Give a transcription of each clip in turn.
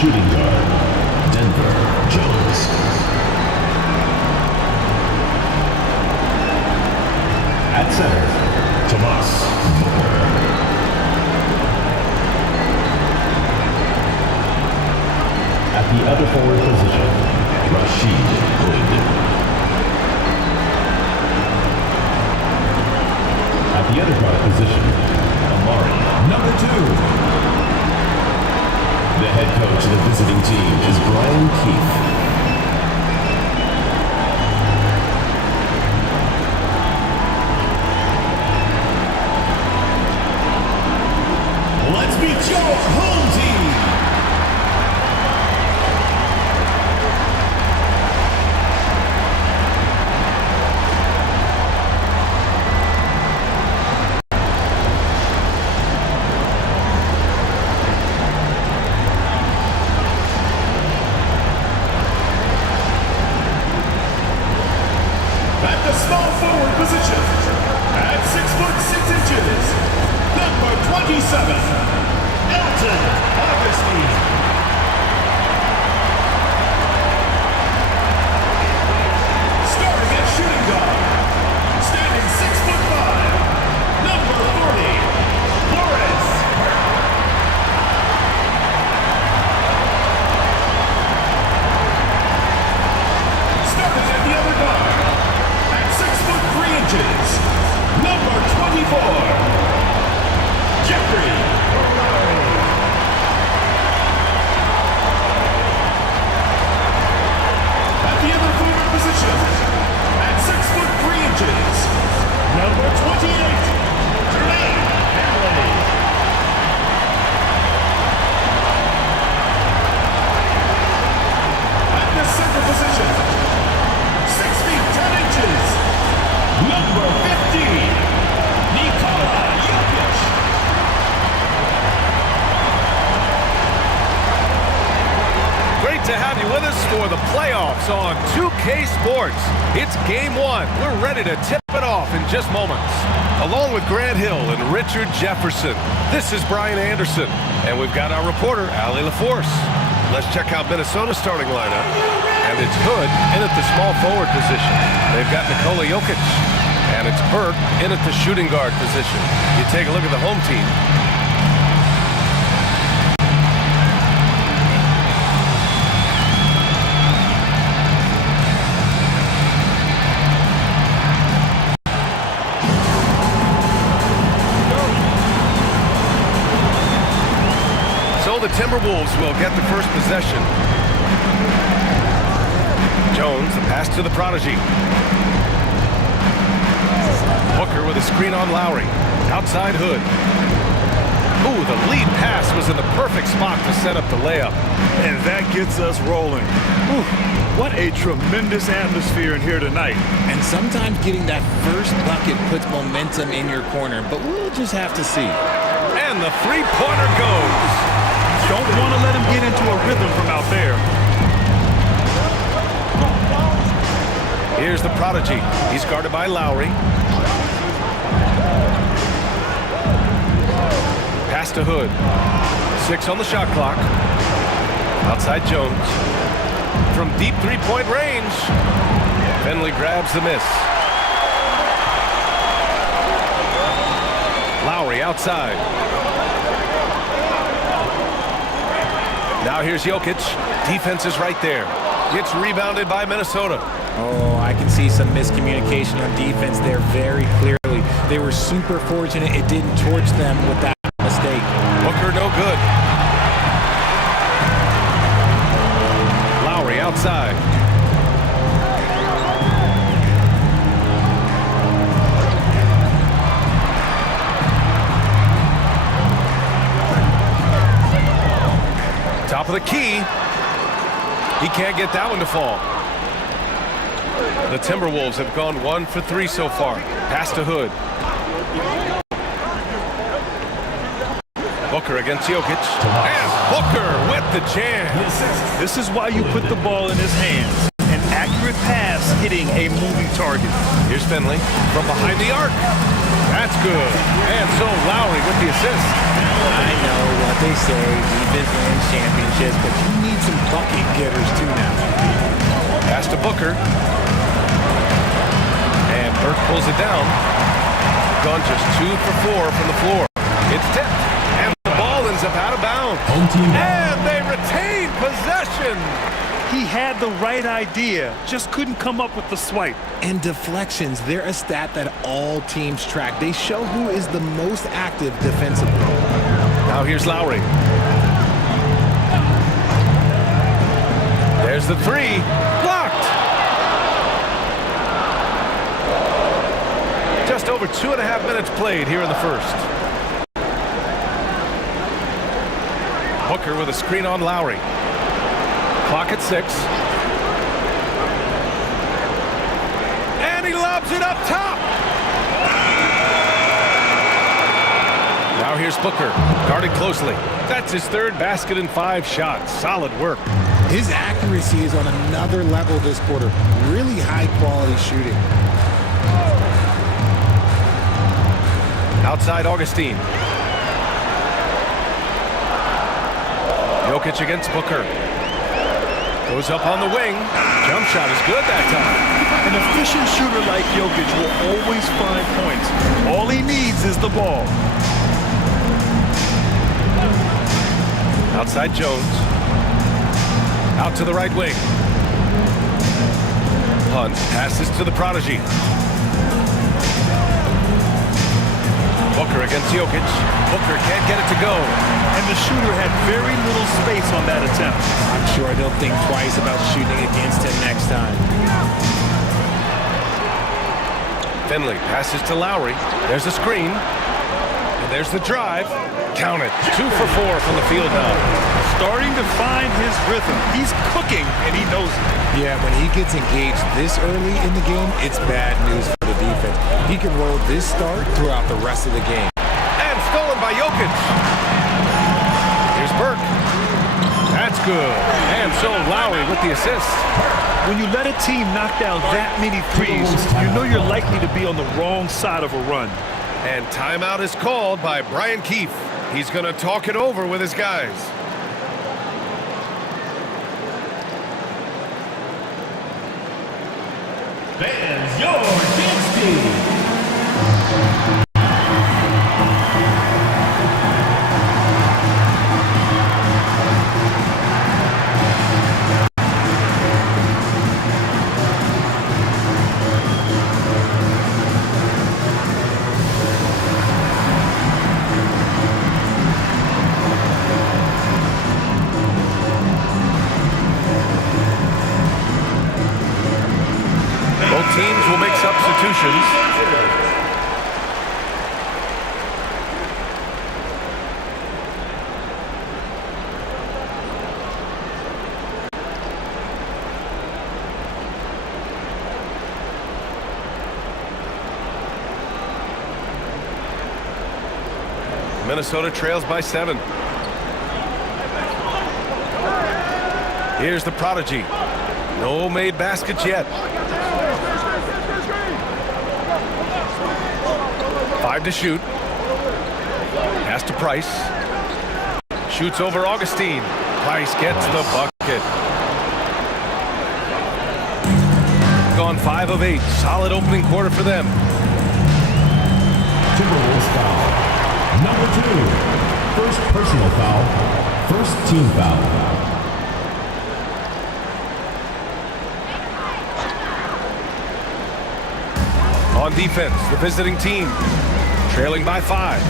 shooting guard, Denver Jones. At center, Tomas Booker. At the other forward position, Rashid Hood. At the other guard position, Amari, number 2. The head coach of the visiting team is Brian Keefe. Let's meet your home team. Small forward position at 6'6", number 27, Elton Augustine. Starting at shooting guard, standing 6'5", number 40, Lawrence. Starting at the other guard, 6'3", number 24, Jeffrey. At the other forward position, at 6'3", number 28, Jermaine Hanley. At the center position, 6 feet 10 inches. Number 50, Nikola Jokic. Great to have you with us for the playoffs on 2K Sports. It's game 1. We're ready to tip it off in just moments. Along with Grant Hill and Richard Jefferson, this is Brian Anderson. And we've got our reporter, Allie LaForce. Let's check out Minnesota's starting lineup. And it's Hood in at the small forward position. They've got Nikola Jokic. And it's Burke in at the shooting guard position. You take a look at the home team. So the Timberwolves will get the first possession. Jones, the pass to the prodigy. Booker with a screen on Lowry. Outside Hood. Ooh, the lead pass was in the perfect spot to set up the layup. And that gets us rolling. Ooh, what a tremendous atmosphere in here tonight. And sometimes getting that first bucket puts momentum in your corner, but we'll just have to see. And the three-pointer goes. Don't want to let him get into a rhythm from out there. Here's the prodigy. He's guarded by Lowry. Pass to Hood. 6 on the shot clock. Outside Jones. From deep three-point range. Finley grabs the miss. Lowry outside. Now here's Jokic. Defense is right there. Gets rebounded by Minnesota. Oh, I can see some miscommunication on defense there very clearly. They were super fortunate it didn't torch them with that mistake. Booker no good. Lowry outside. Top of the key. He can't get that one to fall. The Timberwolves have gone 1 for 3 so far. Pass to Hood. Booker against Jokic. And Booker with the jam. This is why you put the ball in his hands. An accurate pass hitting a moving target. Here's Finley from behind the arc. That's good. And so Lowry with the assist. I know what they say, defense wins championships, but you need some bucket getters too now. Pass to Booker. And Burke pulls it down. Gone just 2 for 4 from the floor. It's tipped. And the ball ends up out of bounds. Home team. And they retain possession. He had the right idea, just couldn't come up with the swipe. And deflections, they're a stat that all teams track. They show who is the most active defensively. Now here's Lowry. There's the 3. Blocked. Just over 2.5 minutes played here in the first. Booker with a screen on Lowry. Clock at 6. And he lobs it up top. Now here's Booker, guarded closely. That's his 3rd basket in 5 shots. Solid work. His accuracy is on another level this quarter. Really high-quality shooting. Outside Augustine. Jokic against Booker. Goes up on the wing. Jump shot is good that time. An efficient shooter like Jokic will always find points. All he needs is the ball. Outside Jones. Out to the right wing. Hunt passes to the prodigy. Booker against Jokic. Booker can't get it to go. And the shooter had very little space on that attempt. I'm sure they'll think twice about shooting against him next time. Finley passes to Lowry. There's a screen. And there's the drive. Count it. 2 for 4 from the field now. Starting to find his rhythm. He's cooking, and he knows it. Yeah, when he gets engaged this early in the game, it's bad news for the defense. He can roll this start throughout the rest of the game. And stolen by Jokic. Here's Burke. That's good. And so Lowry with the assist. When you let a team knock down that many threes, you know you're likely to be on the wrong side of a run. And timeout is called by Brian Keefe. He's going to talk it over with his guys. Fans, your dance team. Both teams will make substitutions. Minnesota trails by 7. Here's the prodigy. No made baskets yet. 5 to shoot. Pass to Price. Shoots over Augustine. Price gets the bucket. Gone 5 of 8. Solid opening quarter for them. Timberwolves foul. Number 2. First personal foul. First team foul. On defense, the visiting team, trailing by 5.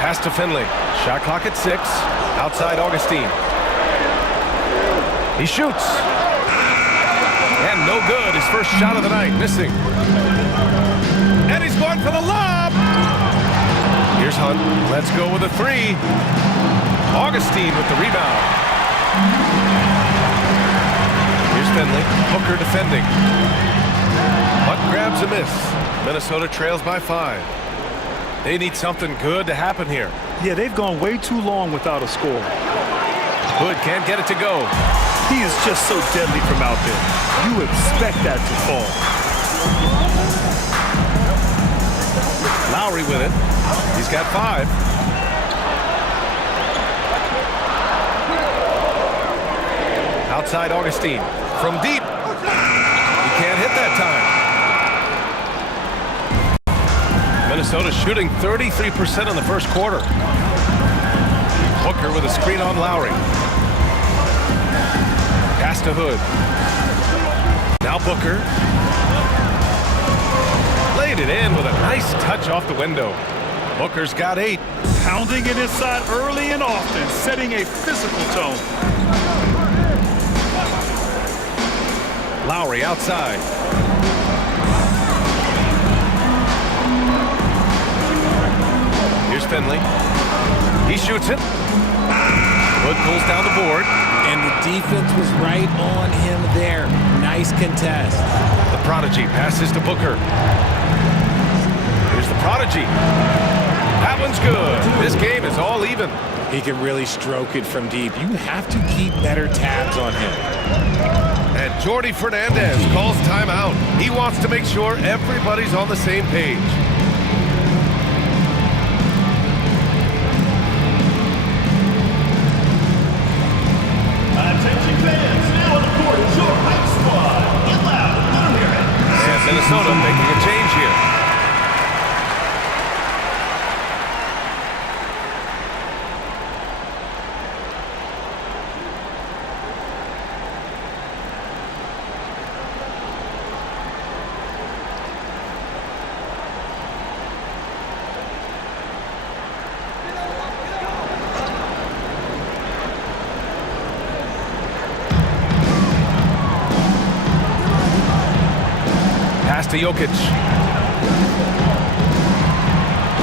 Pass to Finley. Shot clock at 6. Outside Augustine. He shoots. And no good. His first shot of the night, missing. And he's going for the lob. Here's Hunt. Let's go with a 3. Augustine with the rebound. Here's Finley. Booker defending. Hunt grabs a miss. Minnesota trails by 5. They need something good to happen here. Yeah, they've gone way too long without a score. Hood can't get it to go. He is just so deadly from out there. You expect that to fall. Lowry with it. He's got 5. Outside Augustine. From deep. He can't hit that time. Minnesota shooting 33% in the first quarter. Booker with a screen on Lowry. Pass to Hood. Now Booker. Laid it in with a nice touch off the window. Booker's got 8. Pounding it inside early and often, setting a physical tone. Lowry outside. Here's Finley. He shoots it. Hood pulls down the board. And the defense was right on him there. Nice contest. The Prodigy passes to Booker. Here's the Prodigy. That one's good. This game is all even. He can really stroke it from deep. You have to keep better tabs on him. And Jordi Fernandez calls timeout. He wants to make sure everybody's on the same page. Attention fans, now on the court is your hype squad. Get loud, let 'em hear it. And Minnesota making a change here. Pass to Jokic.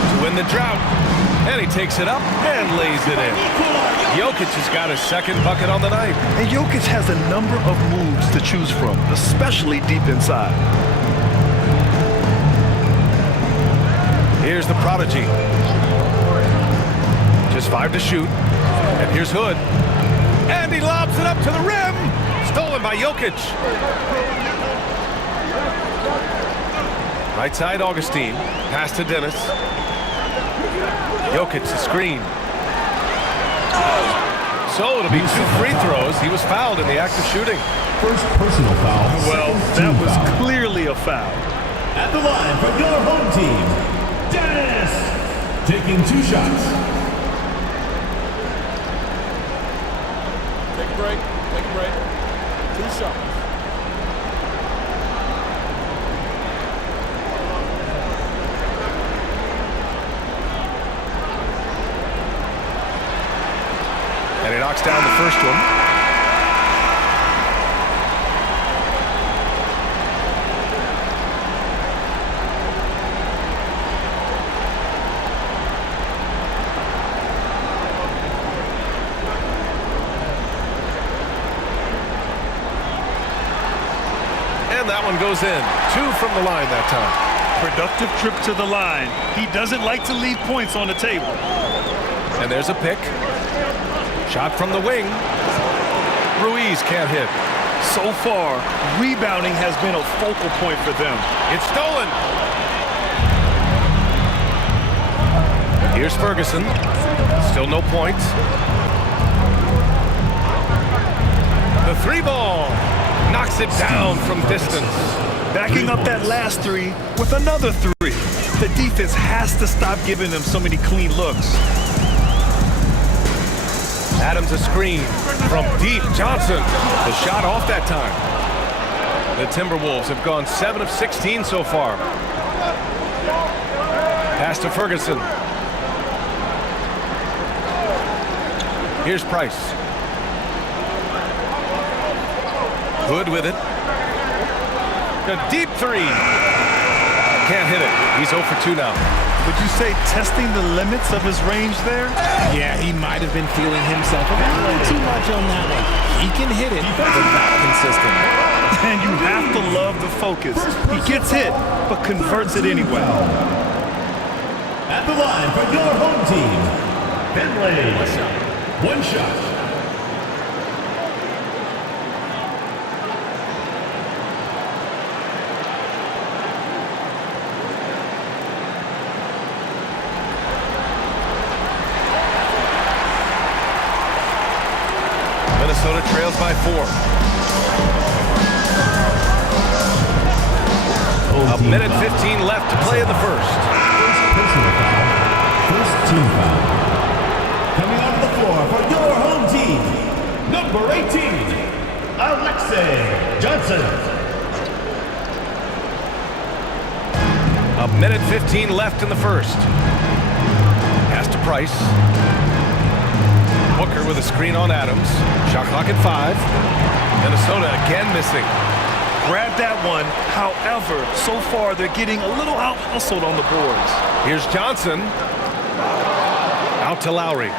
To win the drought. And he takes it up and lays it in. Jokic has got his second bucket on the night. And Jokic has a number of moves to choose from, especially deep inside. Here's the Prodigy. Just 5 to shoot. And here's Hood. And he lobs it up to the rim. Stolen by Jokic. Right side, Augustine. Pass to Dennis. Jokic, the screen. So it'll be 2 free throws. He was fouled in the act of shooting. First personal foul. Well, second that team was foul. clearly a foul. At the line for your home team, Dennis. Taking 2 shots. Take a break. 2 shots. And he knocks down the first one. And that one goes in. 2 from the line that time. Productive trip to the line. He doesn't like to leave points on the table. And there's a pick. Shot from the wing. Ruiz can't hit. So far, rebounding has been a focal point for them. It's stolen. Here's Ferguson. Still no points. The 3 ball. Knocks it down from distance. Backing up that last 3 with another 3. The defense has to stop giving them so many clean looks. Adams a screen from deep. Johnson. The shot off that time. The Timberwolves have gone 7 of 16 so far. Pass to Ferguson. Here's Price. Hood with it. A deep 3. Can't hit it. He's 0 for 2 now. Would you say testing the limits of his range there? Yeah, he might have been feeling himself a little too much on that one. He can hit it, but not consistent. And you have to love the focus. He gets hit, but converts it anyway. At the line for your home team, Finley. 1 shot. Minnesota trails by 4. A minute 15 left to play in the first. Personal foul. First team foul. Coming onto the floor for your home team, number 18, Alexei Johnson. A minute 15 left in the first. Pass to Price. Booker with a screen on Adams. Shot clock at 5. Minnesota again missing. Grab that one. However, so far they're getting a little out-hustled on the boards. Here's Johnson. Out to Lowry.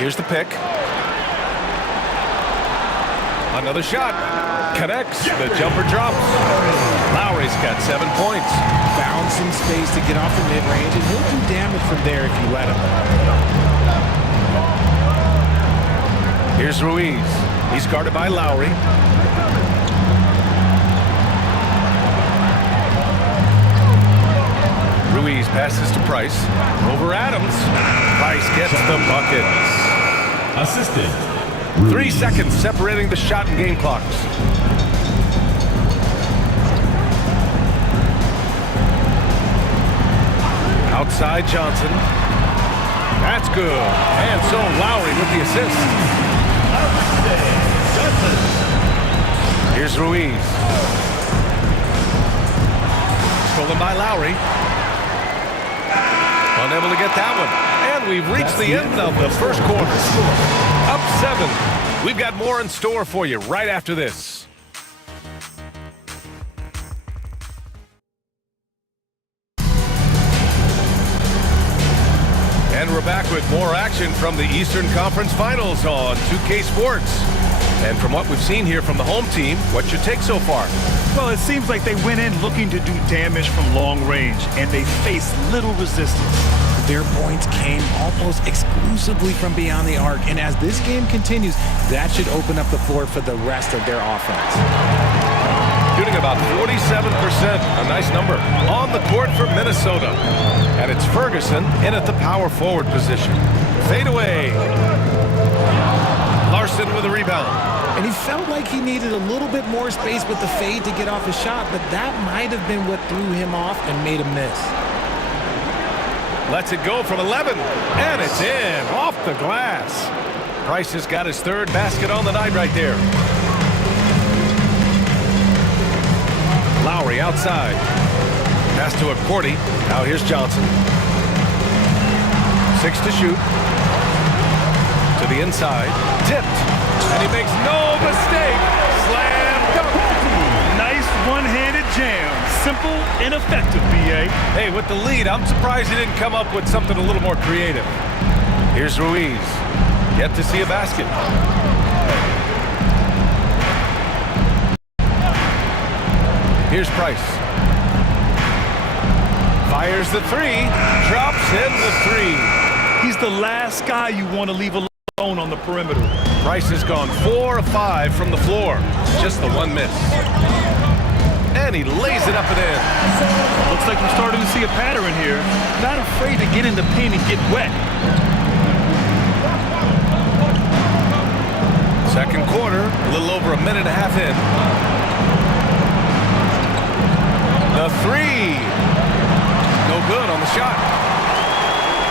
Here's the pick. Another shot. Connects. The jumper drops. Lowry's got 7 points. Found some space to get off the mid-range, and he'll do damage from there if you let him. Here's Ruiz. He's guarded by Lowry. Ruiz passes to Price. Over Adams. Price gets the bucket. Assisted. 3 seconds separating the shot and game clocks. Outside Johnson. That's good. And so Lowry with the assist. Here's Ruiz. Stolen by Lowry. Unable to get that one. And we've reached the end of the first quarter. Up 7. We've got more in store for you right after this. And we're back with more action from the Eastern Conference Finals on 2K Sports. And from what we've seen here from the home team, what's your take so far? Well, it seems like they went in looking to do damage from long range, and they faced little resistance. Their points came almost exclusively from beyond the arc, and as this game continues, that should open up the floor for the rest of their offense. Shooting about 47%, a nice number, on the court for Minnesota. And it's Ferguson in at the power forward position. Fade away. Larson with a rebound. And he felt like he needed a little bit more space with the fade to get off his shot, but that might have been what threw him off and made him miss. Lets it go from 11, and it's in, off the glass. Price has got his 3rd basket on the night right there. Lowry outside. Pass to Accordi. Now here's Johnson. 6 to shoot. To the inside. Tipped. And he makes no mistake. Slam dunk. Nice one-handed jam. Simple and effective, B.A. Hey, with the lead, I'm surprised he didn't come up with something a little more creative. Here's Ruiz. Yet to see a basket. Here's Price. Fires the 3. Drops in the 3. He's the last guy you want to leave alone on the perimeter. Price has gone 4 of 5 from the floor. Just the 1 miss. And he lays it up and in. Looks like we're starting to see a pattern here. Not afraid to get in the paint and get wet. Second quarter, a little over a minute and a half in. The 3. No good on the shot.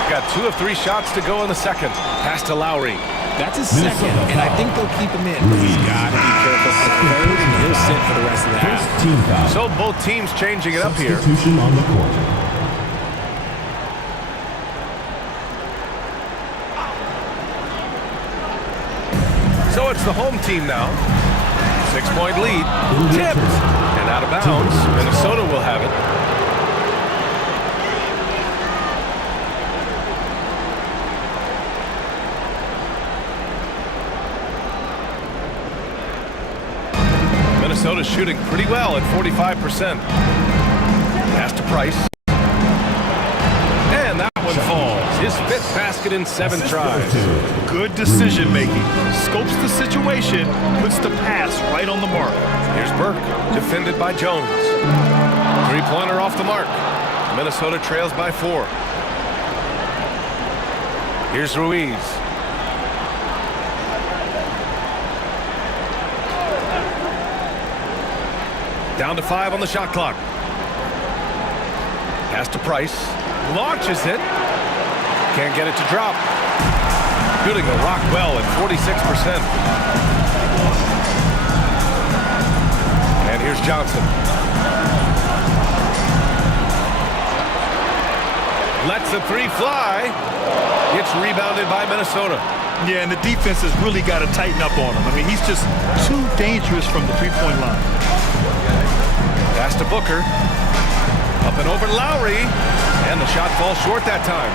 Got 2 of 3 shots to go in the second. Pass to Lowry. That's his second, and I think they'll keep him in. But he's got to be careful for the 3rd, and he'll sit for the rest of the half. Team foul. So both teams changing it up here. Substitution on the court. So it's the home team now. 6-point lead. Tipped. And out of bounds. Minnesota will have it. Minnesota's shooting pretty well at 45%. Pass to Price. And that one falls. His 5th basket in 7 tries. Good decision making. Scopes the situation, puts the pass right on the mark. Here's Burke, defended by Jones. 3-pointer off the mark. Minnesota trails by 4. Here's Ruiz. Down to 5 on the shot clock. Pass to Price. Launches it. Can't get it to drop. Shooting the rock well at 46%. And here's Johnson. Lets the three fly. It's rebounded by Minnesota. Yeah, and the defense has really got to tighten up on him. I mean, he's just too dangerous from the three-point line. Pass to Booker. Up and over to Lowry. And the shot falls short that time.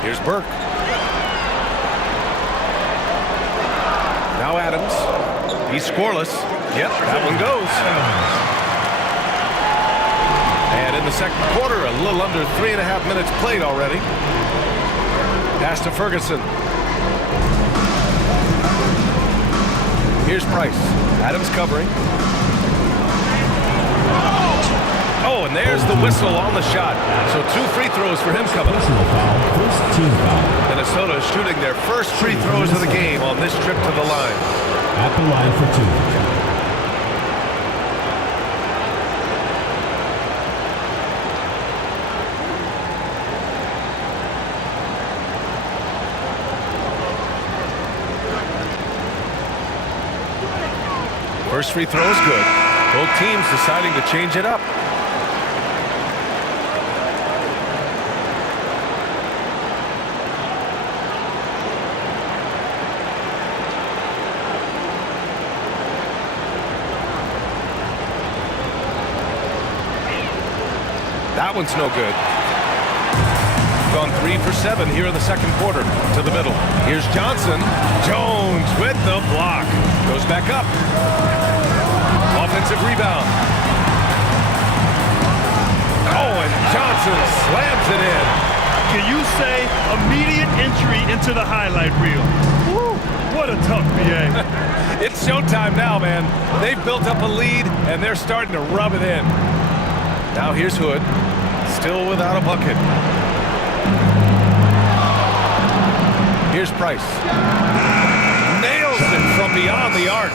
Here's Burke. Now Adams. He's scoreless. Yep, that one goes. And in the second quarter, a little under 3.5 minutes played already. Pass to Ferguson. Here's Price. Adams covering. Oh, and there's the whistle on the shot. So 2 free throws for him coming up. First team foul. Minnesota is shooting their first free throws of the game on this trip to the line. At the line for 2. First free throw is good. Both teams deciding to change it up. That one's no good. Gone 3 for 7 here in the second quarter. To the middle. Here's Johnson. Jones with the block. Goes back up. Offensive rebound. Oh, and Johnson slams it in. Can you say immediate entry into the highlight reel? Woo, what a tough BA. It's showtime now, man. They've built up a lead, and they're starting to rub it in. Now here's Hood. Still without a bucket. Here's Price. Nails it from beyond the arc.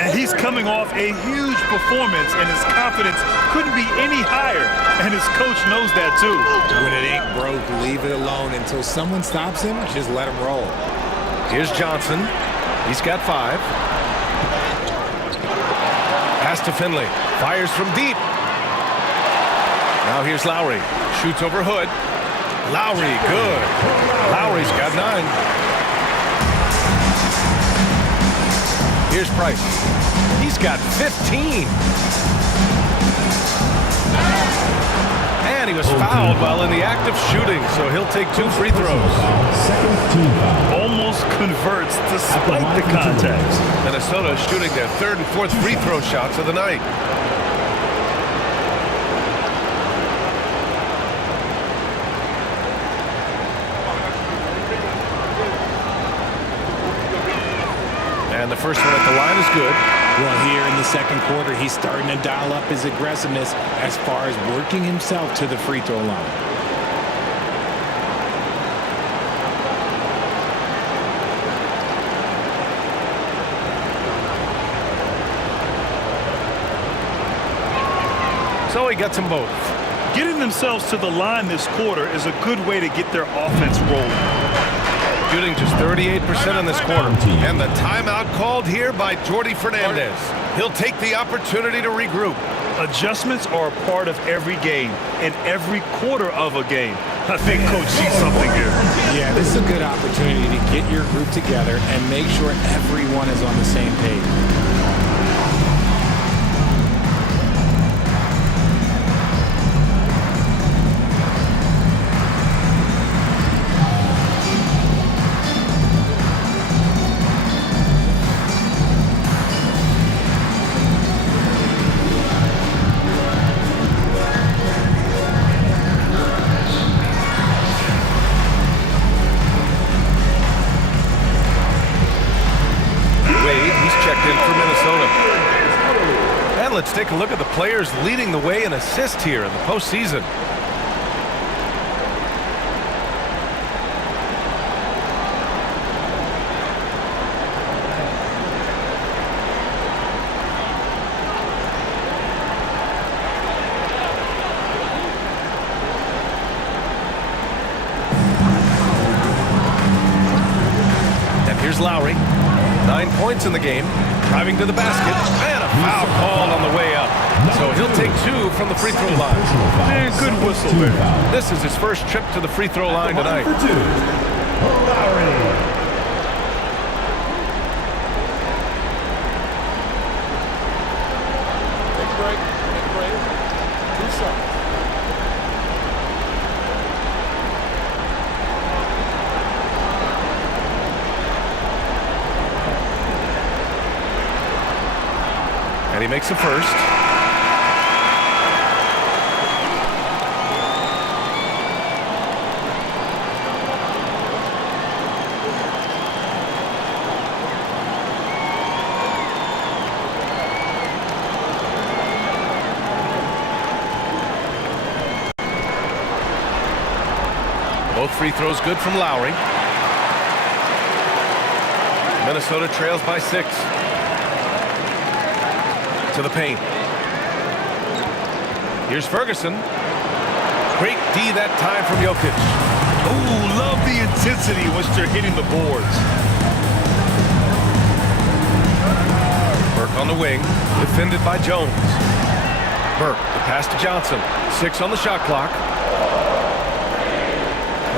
And he's coming off a huge performance, and his confidence couldn't be any higher. And his coach knows that, too. When it ain't broke, leave it alone. Until someone stops him, just let him roll. Here's Johnson. He's got 5. Pass to Finley. Fires from deep. Now here's Lowry. Shoots over Hood. Lowry, good. Lowry's got 9. Here's Price. He's got 15. And he was fouled while in the act of shooting, so he'll take 2 free throws. Second team foul. Almost converts despite the contact. Minnesota is shooting their 3rd and 4th free throw shots of the night. And the first one at the line is good. Well, here in the second quarter, he's starting to dial up his aggressiveness as far as working himself to the free throw line. So he gets them both. Getting themselves to the line this quarter is a good way to get their offense rolling. Shooting just 38% in this quarter. And the timeout called here by Jordi Fernandez. He'll take the opportunity to regroup. Adjustments are a part of every game and every quarter of a game. I think Coach sees something here. Yeah, this is a good opportunity to get your group together and make sure everyone is on the same page. Let's take a look at the players leading the way in assists here in the postseason. Here's Lowry. 9 points in the game. Driving to the basket. And a foul called on the way up. So he'll take 2 from the free throw line. Man, good whistle there. This is his first trip to the free throw line tonight. For 2, Lowry. Take a break. Take a break. 2 shots. And he makes a first. Both free throws good from Lowry. Minnesota trails by 6. To the paint. Here's Ferguson. Great D that time from Jokic. Ooh, love the intensity once they're hitting the boards. Burke on the wing, defended by Jones. Burke, the pass to Johnson. 6 on the shot clock.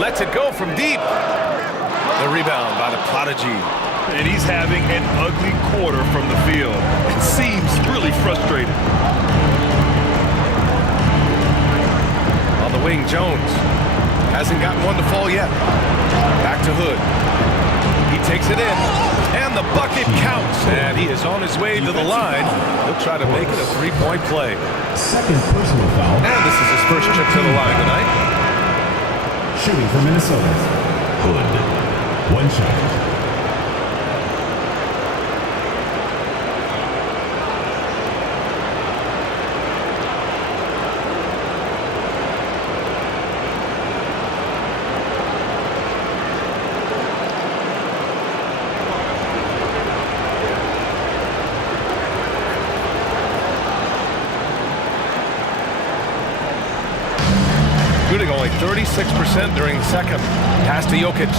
Lets it go from deep. The rebound by the Prodigy. And he's having an ugly quarter from the field. It seems really frustrated. On the wing, Jones. Hasn't gotten one to fall yet. Back to Hood. He takes it in. And the bucket counts. And he is on his way to the line. He'll try to make it a 3-point play. Second personal foul. And this is his first trip to the line tonight. Shooting for Minnesota. Hood. 1 shot. Shooting only 36% during the second. Pass to Jokic.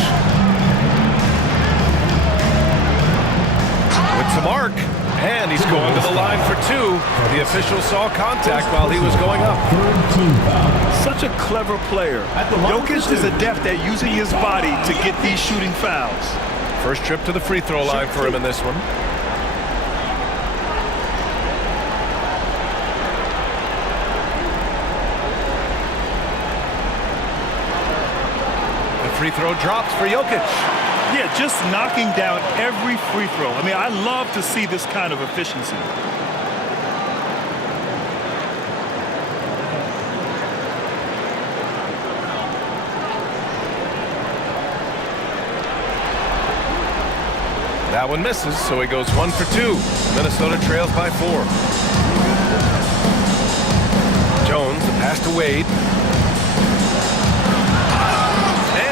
With some arc. And he's going to the line for 2. The official saw contact while he was going up. Third team foul. Such a clever player. Jokic is adept at using his body to get these shooting fouls. First trip to the free throw line for him in this one. Free throw drops for Jokic. Yeah, just knocking down every free throw. I mean, I love to see this kind of efficiency. That one misses, so he goes 1 for 2. Minnesota trails by 4. Jones, the pass to Wade.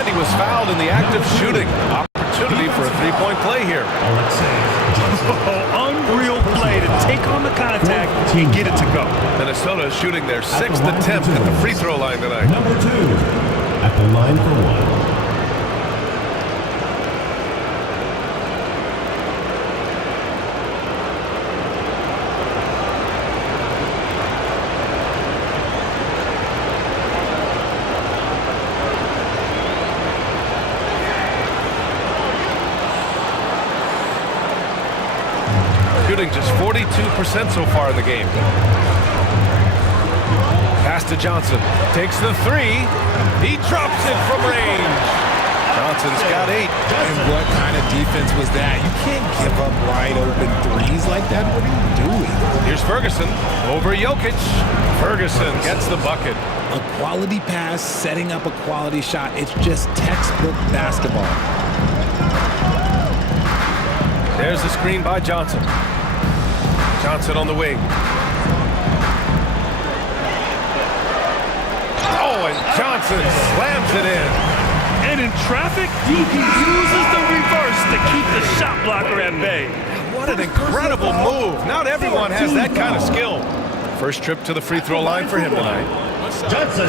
He was fouled in the act of shooting. Opportunity for a 3-point play here. Unreal play to take on the contact and get it to go. Minnesota is shooting their 6th attempt at the free throw line tonight. Number 2 at the line for 1. Shooting just 42% so far in the game. Pass to Johnson. Takes the 3. He drops it from range. Johnson's got 8. And what kind of defense was that? You can't give up wide open threes like that. What are you doing? Here's Ferguson over Jokic. Ferguson gets the bucket. A quality pass, setting up a quality shot. It's just textbook basketball. There's the screen by Johnson. Johnson on the wing. Oh, and Johnson slams it in. And in traffic, he uses the reverse to keep the shot blocker at bay. What an incredible move. Not everyone has that kind of skill. First trip to the free throw line for him tonight. Johnson.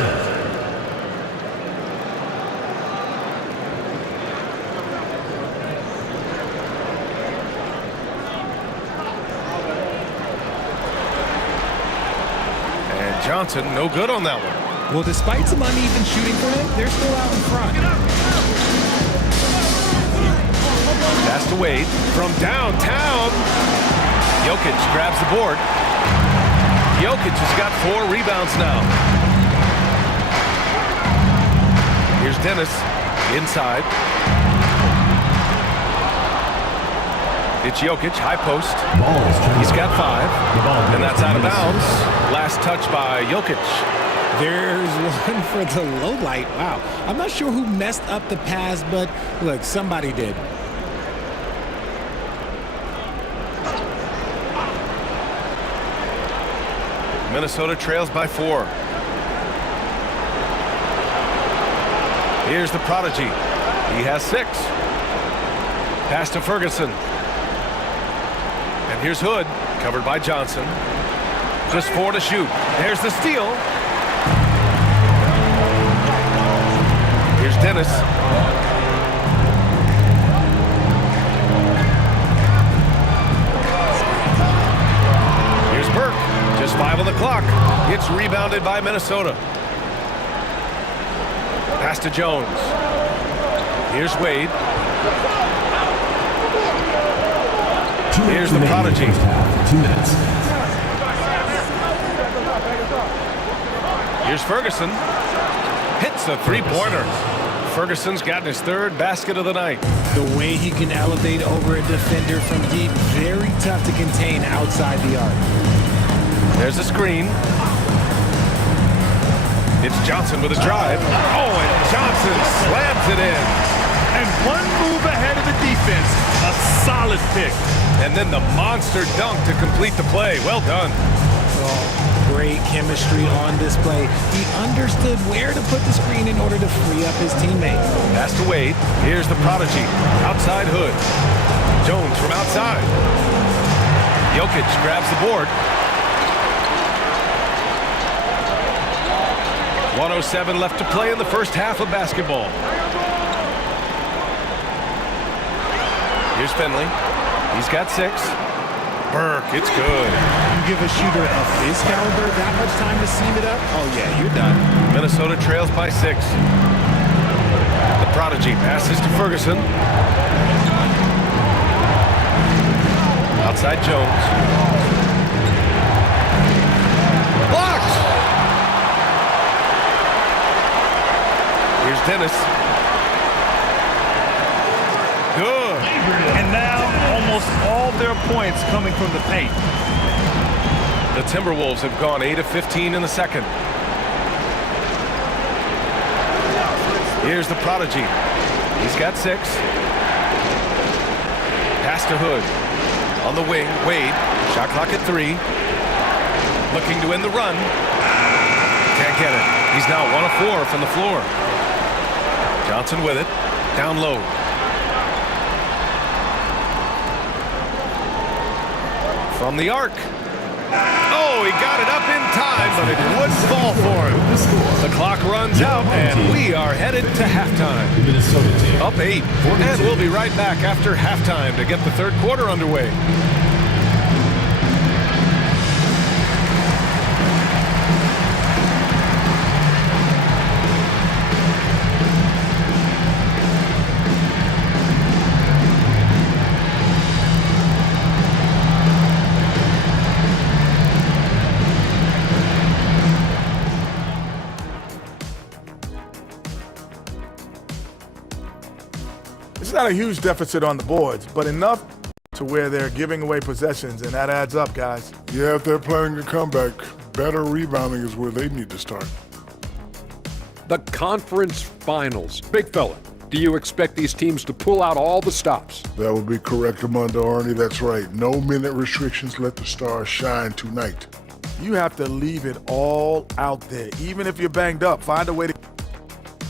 Johnson, no good on that one. Well, despite some uneven shooting for him, they're still out in front. Pass to Wade from downtown. Jokic grabs the board. Jokic has got 4 rebounds now. Here's Dennis inside. It's Jokic, high post. He's got 5, and that's out of bounds. Last touch by Jokic. There's one for the low light. Wow. I'm not sure who messed up the pass, but look, somebody did. Minnesota trails by 4. Here's the prodigy. He has 6. Pass to Ferguson. And here's Hood, covered by Johnson. Just 4 to shoot. There's the steal. Here's Dennis. Here's Burke. Just 5 on the clock. It's rebounded by Minnesota. Pass to Jones. Here's Wade. Here's the prodigy. 2 minutes. Here's Ferguson. Hits a 3-pointer. Ferguson's gotten his 3rd basket of the night. The way he can elevate over a defender from deep, very tough to contain outside the arc. There's a screen. It's Johnson with a drive. Oh, and Johnson slams it in. And one move ahead of the defense. A solid pick. And then the monster dunk to complete the play. Well done. Oh, great chemistry on display. He understood where to put the screen in order to free up his teammate. Pass to Wade. Here's the prodigy. Outside Hood. Jones from outside. Jokic grabs the board. 1:07 left to play in the first half of basketball. Here's Finley. He's got 6. Burke, it's good. You give a shooter of his caliber that much time to seam it up? Oh, yeah, you're done. Minnesota trails by 6. The prodigy passes to Ferguson. Outside Jones. Blocked! Here's Dennis. Good. And now almost all their points coming from the paint. The Timberwolves have gone 8 of 15 in the second. Here's the prodigy. He's got 6. Pass to Hood. On the wing, Wade. Shot clock at 3. Looking to end the run. Can't get it. He's now 1 of 4 from the floor. Johnson with it. Down low. From the arc. Oh, he got it up in time, but it wouldn't fall for him. The clock runs out, and we are headed to halftime. Up 8, and we'll be right back after halftime to get the third quarter underway. It's not a huge deficit on the boards, but enough to where they're giving away possessions, and that adds up, guys. Yeah, if they're planning a comeback, better rebounding is where they need to start. The conference finals. Big fella, do you expect these teams to pull out all the stops? That would be correct, Armando Arnie. That's right. No minute restrictions. Let the stars shine tonight. You have to leave it all out there. Even if you're banged up, find a way to...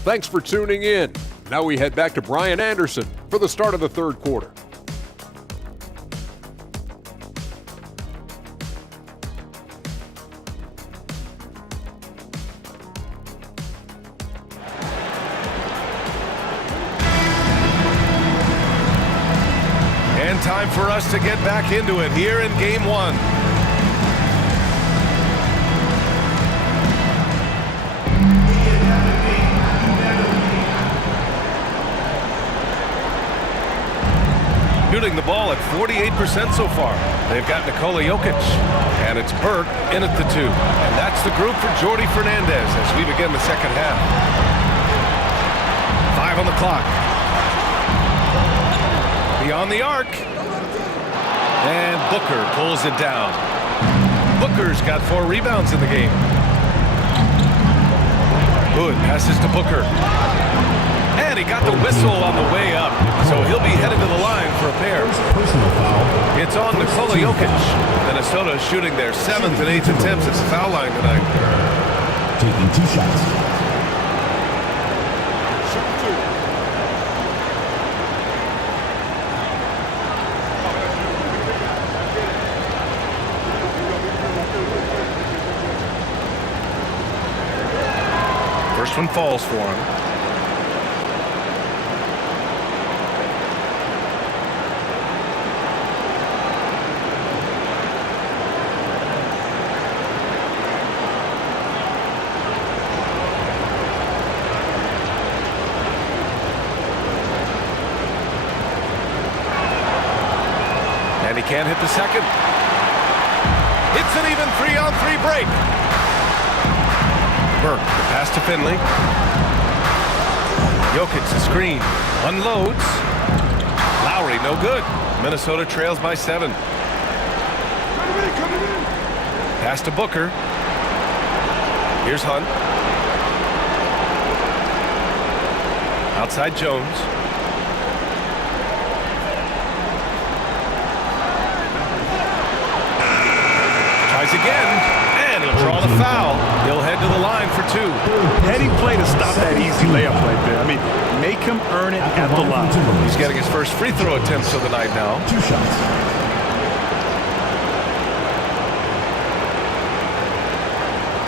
Thanks for tuning in. Now we head back to Brian Anderson for the start of the third quarter. And time for us to get back into it here in Game 1. Shooting the ball at 48% so far. They've got Nikola Jokic. And it's Burke in at the 2. And that's the group for Jordi Fernandez as we begin the second half. 5 on the clock. Beyond the arc. And Booker pulls it down. Booker's got 4 rebounds in the game. Hood passes to Booker. And he got the whistle on the way up. So he'll be headed to the line for a pair. It's on Nikola Jokic. Minnesota shooting their 7th and 8th attempts at the foul line tonight. Taking 2 shots. First one falls for him. And he can't hit the second. It's an even 3-on-3 break. Burke, the pass to Finley. Jokic, the screen. Unloads. Lowry, no good. Minnesota trails by 7. Pass to Booker. Here's Hunt. Outside Jones. Tries again. And he'll draw the foul. He'll head to the line for 2. Heady play to stop that easy layup right there. I mean, make him earn it at the line. He's getting his first free throw attempts of the night now. 2 shots.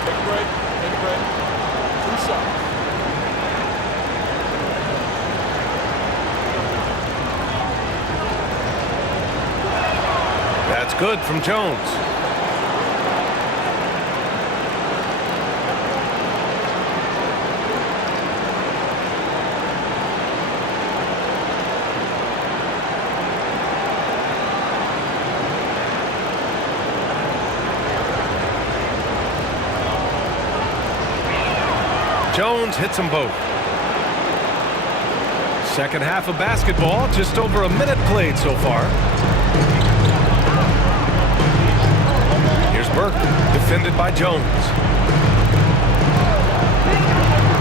Take a break. Take a break. 2 shots. That's good from Jones. Jones hits them both. Second half of basketball, just over a minute played so far. Here's Burke, defended by Jones.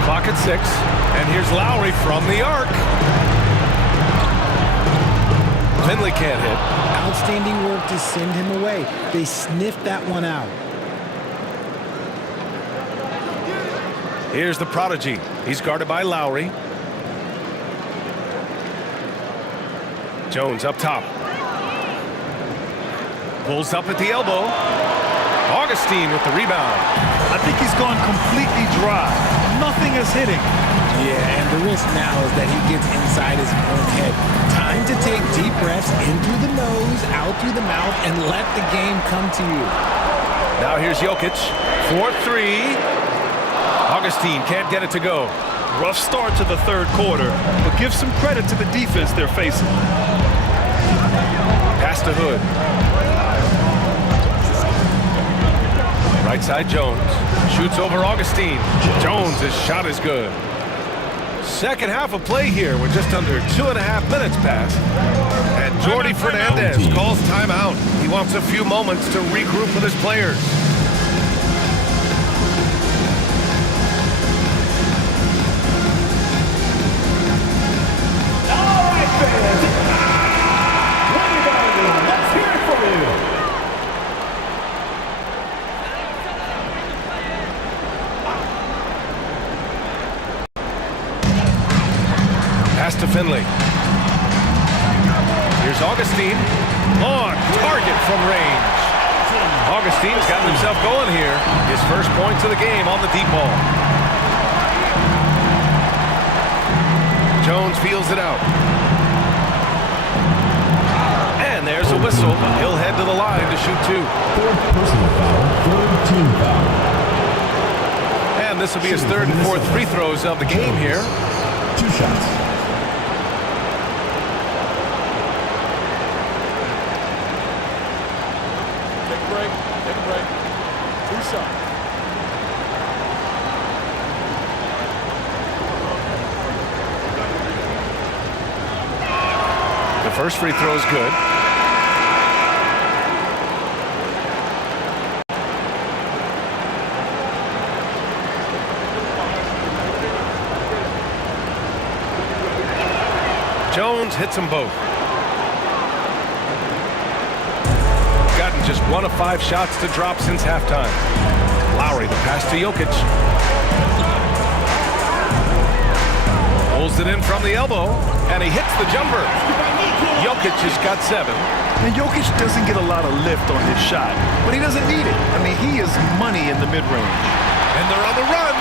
Clock at 6, and here's Lowry from the arc. Finley can't hit. Outstanding work to send him away. They sniffed that one out. Here's the prodigy. He's guarded by Lowry. Jones up top. Pulls up at the elbow. Augustine with the rebound. I think he's gone completely dry. Nothing is hitting. Yeah, and the risk now is that he gets inside his own head. Time to take deep breaths in through the nose, out through the mouth, and let the game come to you. Now here's Jokic. 4-3. Augustine can't get it to go. Rough start to the third quarter, but give some credit to the defense they're facing. Pass to Hood. Right side Jones. Shoots over Augustine. Jones' shot is good. Second half of play here. We're just under 2.5 minutes past. And Jordi Fernandez calls timeout. He wants a few moments to regroup with his players. Pass to Finley. Here's Augustine. On target from range. Augustine's gotten himself going here. His first points of the game on the deep ball. Jones feels it out. And there's a whistle. He'll head to the line to shoot 2. 4th personal foul, 3rd team foul. And this will be his 3rd and 4th free throws of the game here. 2 shots. up. The first free throw is good. Jones hits them both. Gotten just 1 of 5 shots to drop since halftime. Lowry, the pass to Jokic. Pulls it in from the elbow, and he hits the jumper. Jokic has got 7. And Jokic doesn't get a lot of lift on his shot, but he doesn't need it. I mean, he is money in the mid-range. And they're on the run.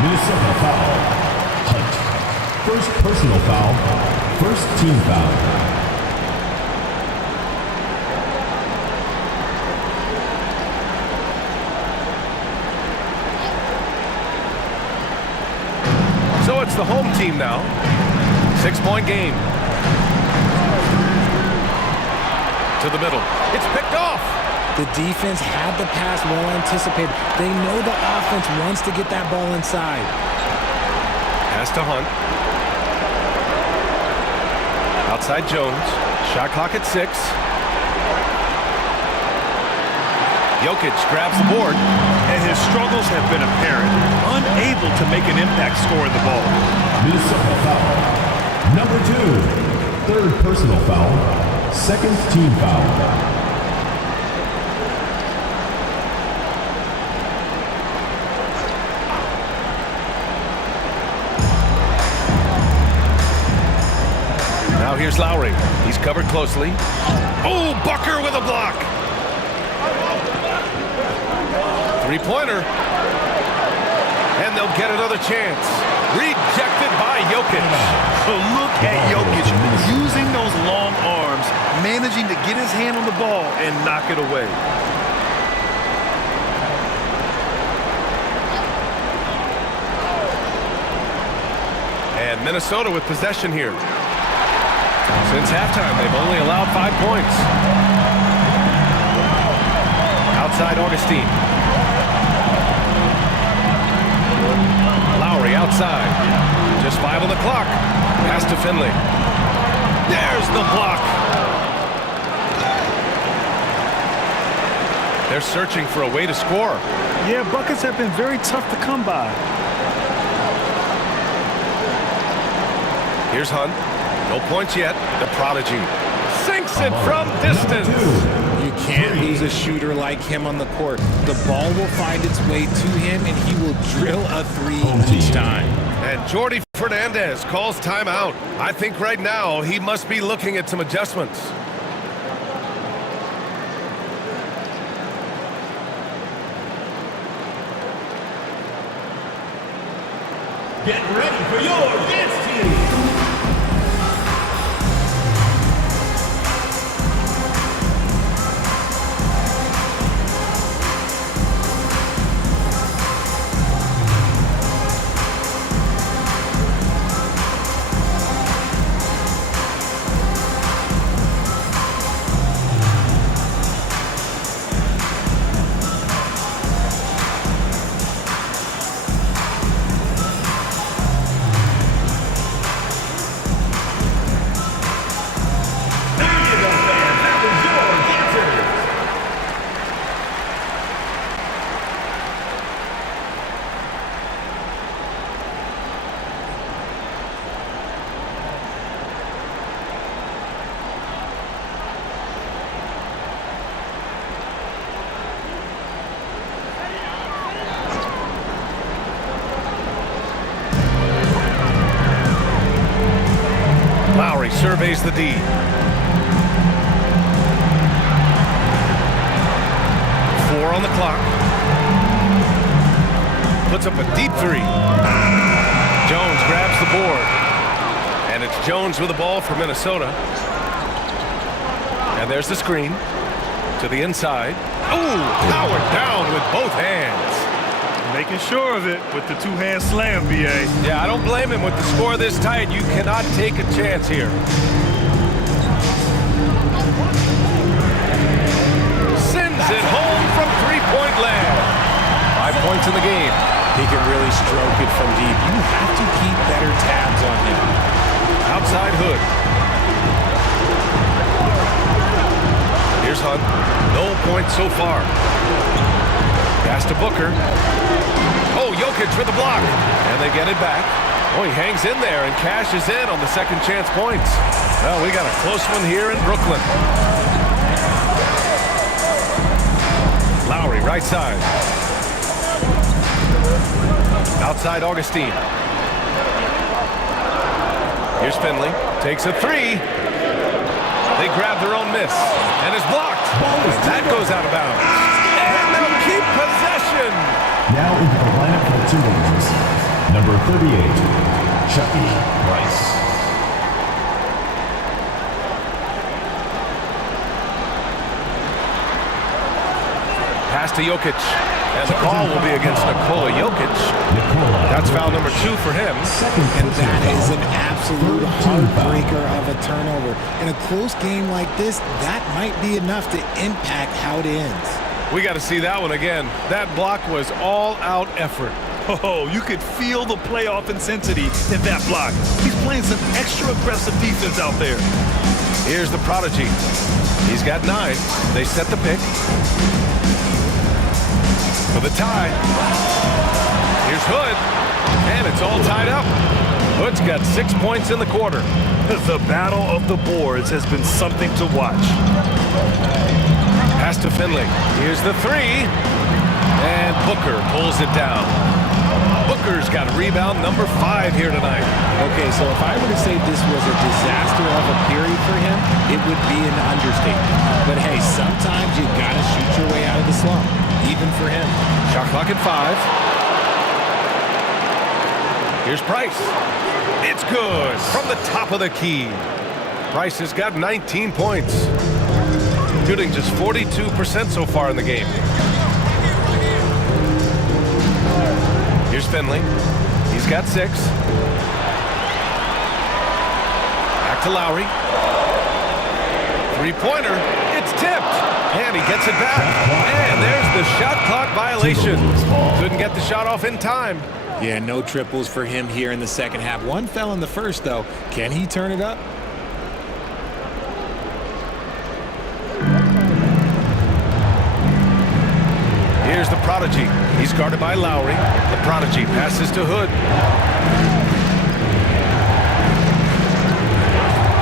Minnesota foul. Hunt. First personal foul. First team foul. So it's the home team now. 6-point game. To the middle. It's picked off. The defense had the pass well anticipated. They know the offense wants to get that ball inside. Pass to Hunt. Outside Jones. Shot clock at 6. Jokic grabs the board. And his struggles have been apparent. Unable to make an impact scoring the ball. Minnesota foul. Number 2. Third personal foul. Second team foul. Now here's Lowry. He's covered closely. Oh, Bucker with a block. Three-pointer. And they'll get another chance. Rejected by Jokic. So look at Jokic using those long arms, managing to get his hand on the ball and knock it away. And Minnesota with possession here. Since halftime, they've only allowed 5 points. Outside Augustine. Lowry outside. Just 5 on the clock. Pass to Finley. There's the block. They're searching for a way to score. Yeah, buckets have been very tough to come by. Here's Hunt. No points yet. The prodigy sinks it from distance. You can't lose a shooter like him on the court. The ball will find its way to him, and he will drill a 3 each time. And Jordi Fernandez calls timeout. I think right now he must be looking at some adjustments. Get ready for your dance team. Lowry surveys the D. 4 on the clock. Puts up a deep 3. Jones grabs the board. And it's Jones with the ball for Minnesota. And there's the screen to the inside. Ooh, powered down with both hands. Making sure of it with the two-hand slam, B.A. Yeah, I don't blame him with the score this tight. You cannot take a chance here. it home from three-point land. 5 points in the game. He can really stroke it from deep. You have to keep better tabs on him. Outside Hood. Here's Hunt. No points so far. Pass to Booker. Oh, Jokic with the block. And they get it back. Oh, he hangs in there and cashes in on the second chance points. Well, we got a close one here in Brooklyn. Lowry, right side. Outside Augustine. Here's Finley. Takes a three. They grab their own miss. And is blocked. That goes out of bounds. And they'll keep possession. Now into the lineup for the Timberwolves. Number 38, Chucky Rice. Pass to Jokic. And the call will be against Nikola Jokic. That's foul number 2 for him. And that is an absolute heartbreaker of a turnover. In a close game like this, that might be enough to impact how it ends. We got to see that one again. That block was all-out effort. Oh, you could feel the playoff intensity in that block. He's playing some extra aggressive defense out there. Here's the prodigy. He's got 9. They set the pick. For the tie. Here's Hood. And it's all tied up. Hood's got 6 points in the quarter. The battle of the boards has been something to watch. Pass to Finley. Here's the 3. And Booker pulls it down. Booker's got rebound number 5 here tonight. Okay, so if I were to say this was a disaster of a period for him, it would be an understatement. But hey, sometimes you gotta shoot your way out of the slump, even for him. Shot clock at 5. Here's Price. It's good from the top of the key. Price has got 19 points. Shooting just 42% so far in the game. Here's Finley. He's got 6. Back to Lowry. Three-pointer. It's tipped. And he gets it back. And there's the shot clock violation. Couldn't get the shot off in time. Yeah, no triples for him here in the second half. One fell in the first, though. Can he turn it up? Here's the prodigy. He's guarded by Lowry. The prodigy passes to Hood.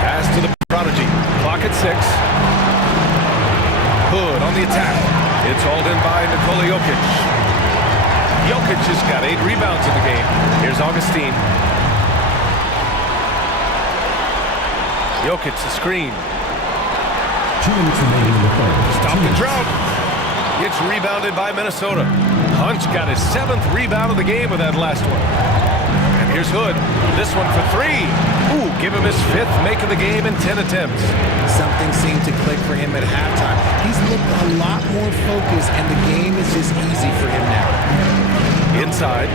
Pass to the prodigy. Clock at 6. Hood on the attack. It's hauled in by Nikola Jokic. Jokic has got 8 rebounds in the game. Here's Augustine. Jokic the screen. 2 minutes remaining in the third. Stop the drought. It's rebounded by Minnesota. Hunt's got his 7th rebound of the game with that last one. And here's Hood. This one for 3. Ooh, give him his 5th make of the game in 10 attempts. Something seemed to click for him at halftime. He's looked a lot more focused, and the game is just easy for him now. Inside.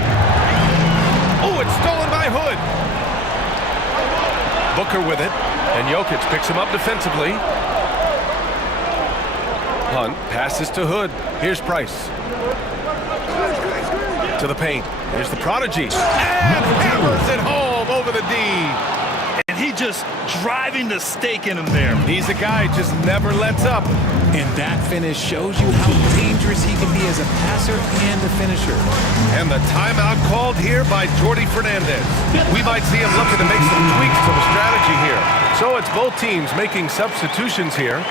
Oh, it's stolen by Hood. Booker with it. And Jokic picks him up defensively. Hunt passes to Hood. Here's Price. To the paint. Here's the prodigy. And hammers it home over the D. And he just driving the stake in him there. He's a guy who just never lets up. And that finish shows you how dangerous he can be as a passer and a finisher. And the timeout called here by Jordi Fernandez. We might see him looking to make some tweaks to the strategy here. So it's both teams making substitutions here.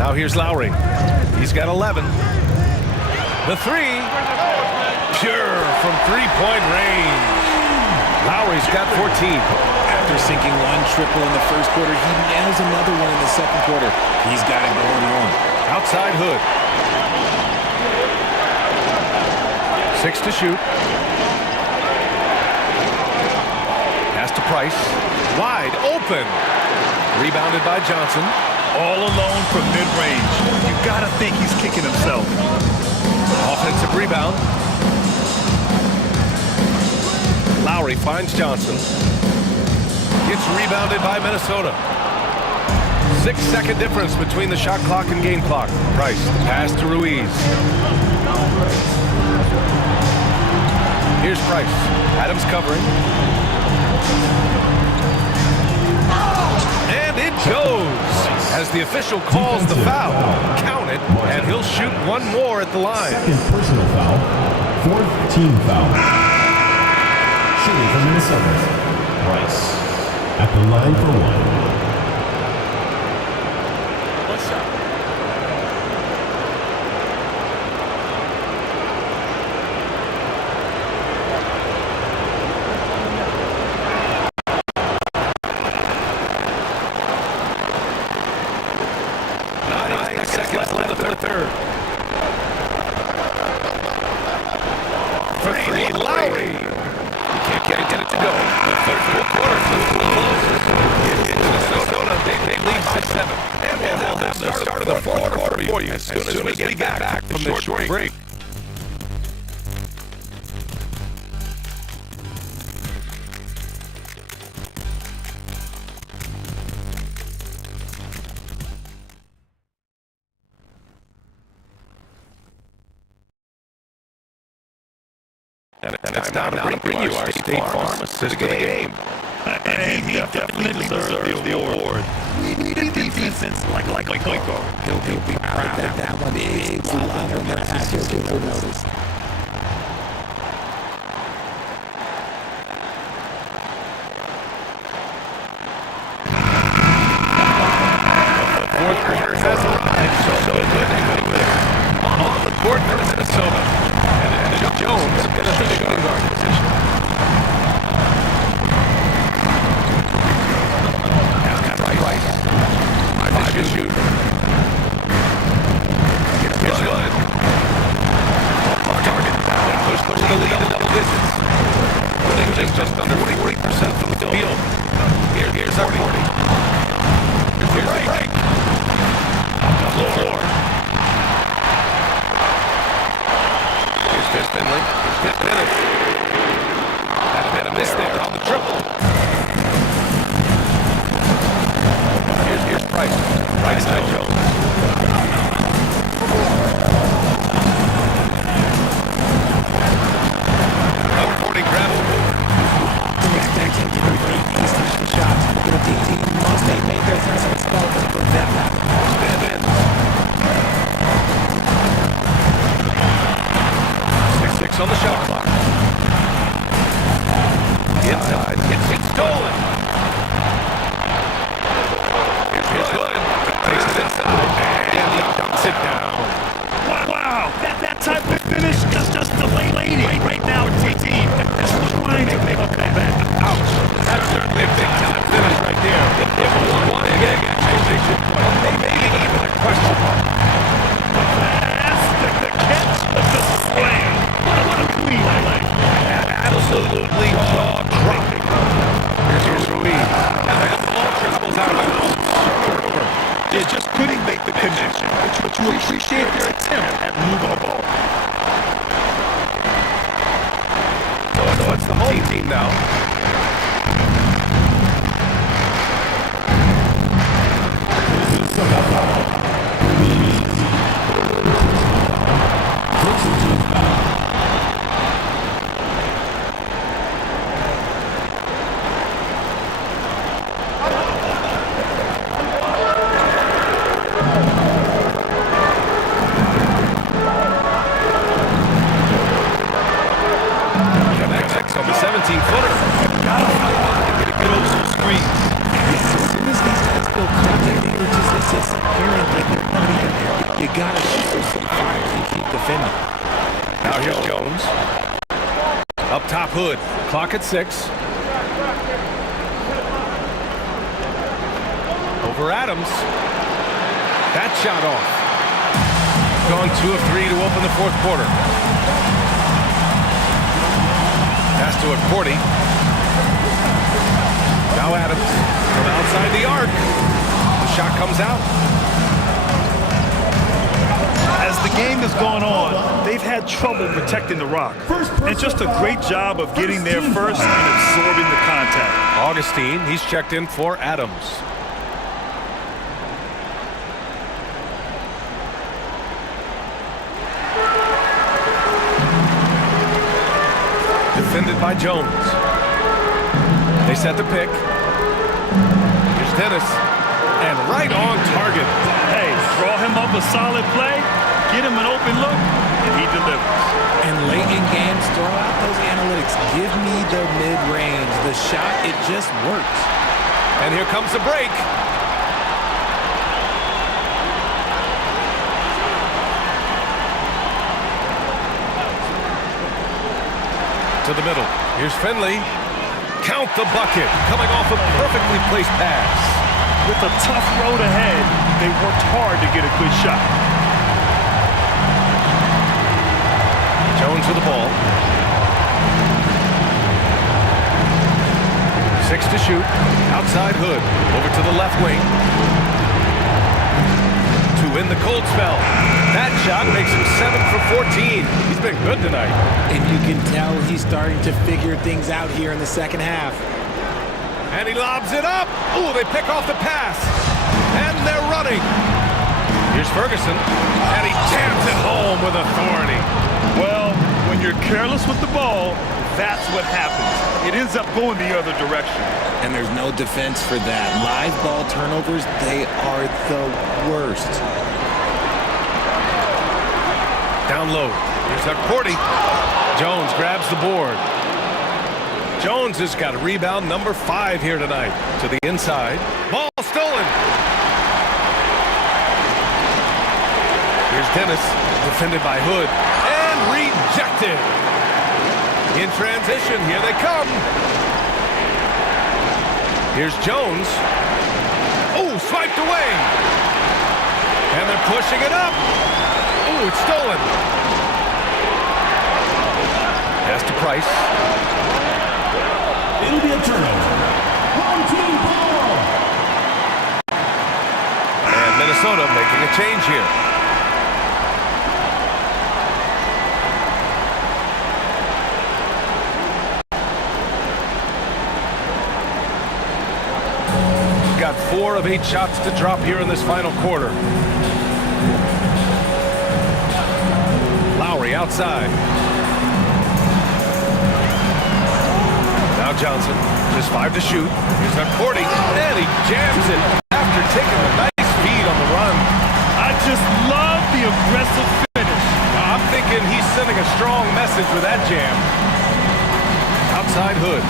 Now here's Lowry. He's got 11. The 3. Pure from three-point range. Lowry's got 14. After sinking 1 triple in the first quarter, he nails another one in the second quarter. He's got it going on. Outside Hood. 6 to shoot. Pass to Price. Wide open. Rebounded by Johnson. All alone from mid-range. You got to think he's kicking himself. Offensive rebound. Lowry finds Johnson. Gets rebounded by Minnesota. 6-second difference between the shot clock and game clock. Price, the pass to Ruiz. Here's Price. Adams covering. And it goes. As the official calls the foul, count it, and he'll shoot one more at the line. Second personal foul. Fourth team foul. Shooting for Minnesota. Price at the line for one. What's up? Seconds left in the third. For three, Lowry. You can't get it to go. The third quarter closes. Minnesota, they lead 6-7. And we'll have the start of the fourth quarter for you as soon as we get back from this short break. And it's time to bring you our State Farm assist of the game. And he definitely deserves the award. We did defense like Clico. He'll be proud of that one. It's a lot of passes you'll notice. Fourth quarter has arrived. So good. On the court for Minnesota. And Jones in a shooting guard position. Right. I can shoot. Here's good. Target. Push the lead in double digits. Putting just under 40% from the field. Here's our 40. Here's the break. Up the floor. Here's Finley. Here's Bennett. Had a miss there on the triple. Here's Price. Right side Jones. Number 40 grab. Expect him to complete these types of shots. The team must make their first spell to prevent that. Stand in. 6-6 on the shot clock. Inside. It's stolen. Here's good. Takes it inside. And he dumps it down. Wow, that type of finish is just delayed right now. Team is trying to make a comeback. Ouch. That's certainly a big time finish right there. If one again, maybe even a question mark. The catch of the slam. What a clean play. Absolutely jaw-dropping. Here's Ruiz. And the ball travels out of bounds. You just couldn't make the connection, but you appreciate their attempt at moving the ball. So it's the home team now. On the 17-footer. Get a good old screen. As soon as these guys go contact, they're just disappearing like they're not even there. You gotta shoot some fire and keep defending. Now here's Jones. Up top Hood. Clock at 6. Over Adams. That shot off. Gone 2 of 3 to open the fourth quarter. Pass to Accordi. Now Adams from outside the arc. The shot comes out. As the game has gone on, they've had trouble protecting the rock. And just a great job of getting there first and absorbing the contact. Augustine, he's checked in for Adams. Defended by Jones. They set the pick. Here's Dennis. And right on target. Hey, draw him up a solid play, get him an open look, and he delivers. And late in games, throw out those analytics. Give me the mid-range. The shot, it just works. And here comes the break. To the middle. Here's Finley. Count the bucket. Coming off a perfectly placed pass. With a tough road ahead, they worked hard to get a good shot. Jones with the ball. 6 to shoot. Outside Hood. Over to the left wing. To win the cold spell. That shot makes him 7 for 14. He's been good tonight. And you can tell he's starting to figure things out here in the second half. And he lobs it up. Ooh, they pick off the pass. And they're running. Here's Ferguson. And he jams it home with authority. Well, when you're careless with the ball, that's what happens. It ends up going the other direction. And there's no defense for that. Live ball turnovers, they are the worst. Down low. Here's Cordy. Jones grabs the board. Jones has got a rebound number 5 here tonight. To the inside. Ball stolen. Here's Dennis. Defended by Hood. And rejected. In transition. Here they come. Here's Jones. Oh, swiped away. And they're pushing it up. Oh, it's stolen. Pass to Price. It'll be a turnover. Home team ball. And Minnesota making a change here. Got 4 of 8 shots to drop here in this final quarter. Lowry outside. Now Johnson, just 5 to shoot. Here's Cordy, and he jams it after taking a nice feed on the run. I just love the aggressive finish. I'm thinking he's sending a strong message with that jam. Outside Hood.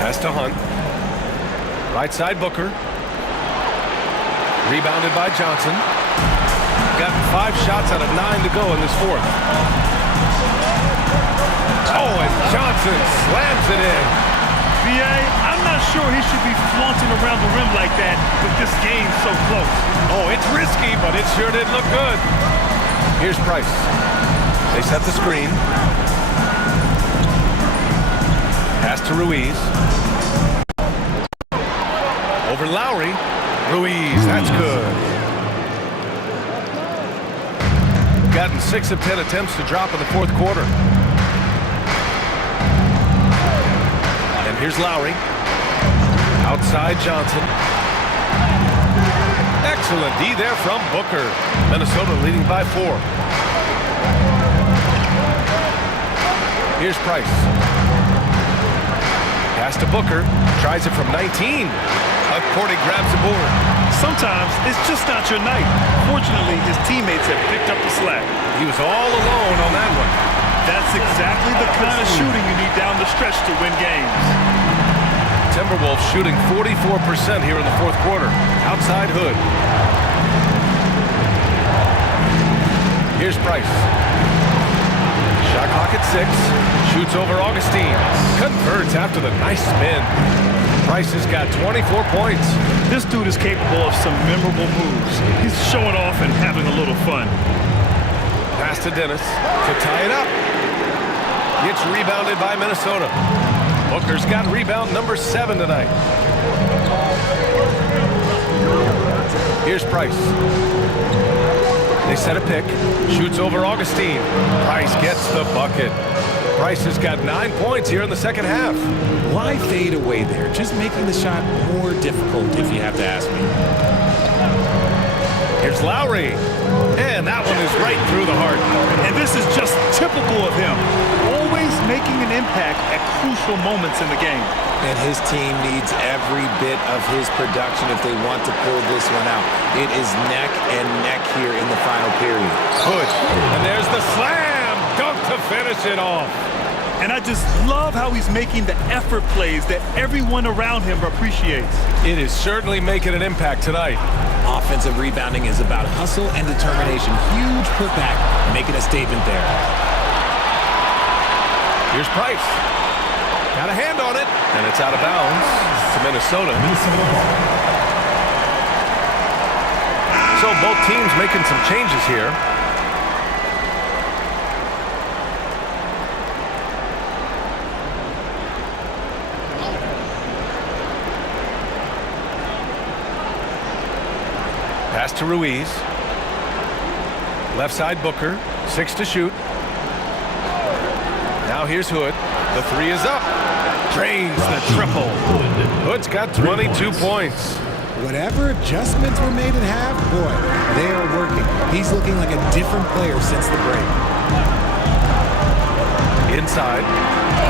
Pass to Hunt. Right side Booker. Rebounded by Johnson. Got 5 shots out of 9 to go in this fourth. Oh, and Johnson slams it in. B.A., I'm not sure he should be flaunting around the rim like that with this game so close. Oh, it's risky, but it sure did look good. Here's Price. They set the screen. Pass to Ruiz. Over Lowry. Ruiz, that's good. Gotten 6 of 10 attempts to drop in the fourth quarter. And here's Lowry. Outside Johnson. Excellent D there from Booker. Minnesota leading by 4. Here's Price. Pass to Booker. Tries it from 19. Cordy grabs the board. Sometimes it's just not your night. Fortunately, his teammates have picked up the slack. He was all alone on that one. That's exactly the kind of shooting you need down the stretch to win games. Timberwolves shooting 44% here in the fourth quarter. Outside Hood. Here's Price. Shot clock at 6. Shoots over Augustine. Converts after the nice spin. Price has got 24 points. This dude is capable of some memorable moves. He's showing off and having a little fun. Pass to Dennis to tie it up. It's rebounded by Minnesota. Booker's got rebound number 7 tonight. Here's Price. They set a pick. Shoots over Augustine. Price gets the bucket. Price has got 9 points here in the second half. Why fade away there? Just making the shot more difficult, if you have to ask me. Here's Lowry. And that one is right through the heart. And this is just typical of him. Always making an impact at crucial moments in the game. And his team needs every bit of his production if they want to pull this one out. It is neck and neck here in the final period. Good. And there's the slam dunk to finish it off. And I just love how he's making the effort plays that everyone around him appreciates. It is certainly making an impact tonight. Offensive rebounding is about hustle and determination. Huge putback, making a statement there. Here's Price. Got a hand on it, and it's out of bounds to Minnesota. So both teams making some changes here. Pass to Ruiz. Left side Booker. 6 to shoot. Now here's Hood. The 3 is up. Drains the triple. Hood's got 22 points. Whatever adjustments were made at half, boy, they are working. He's looking like a different player since the break. Inside.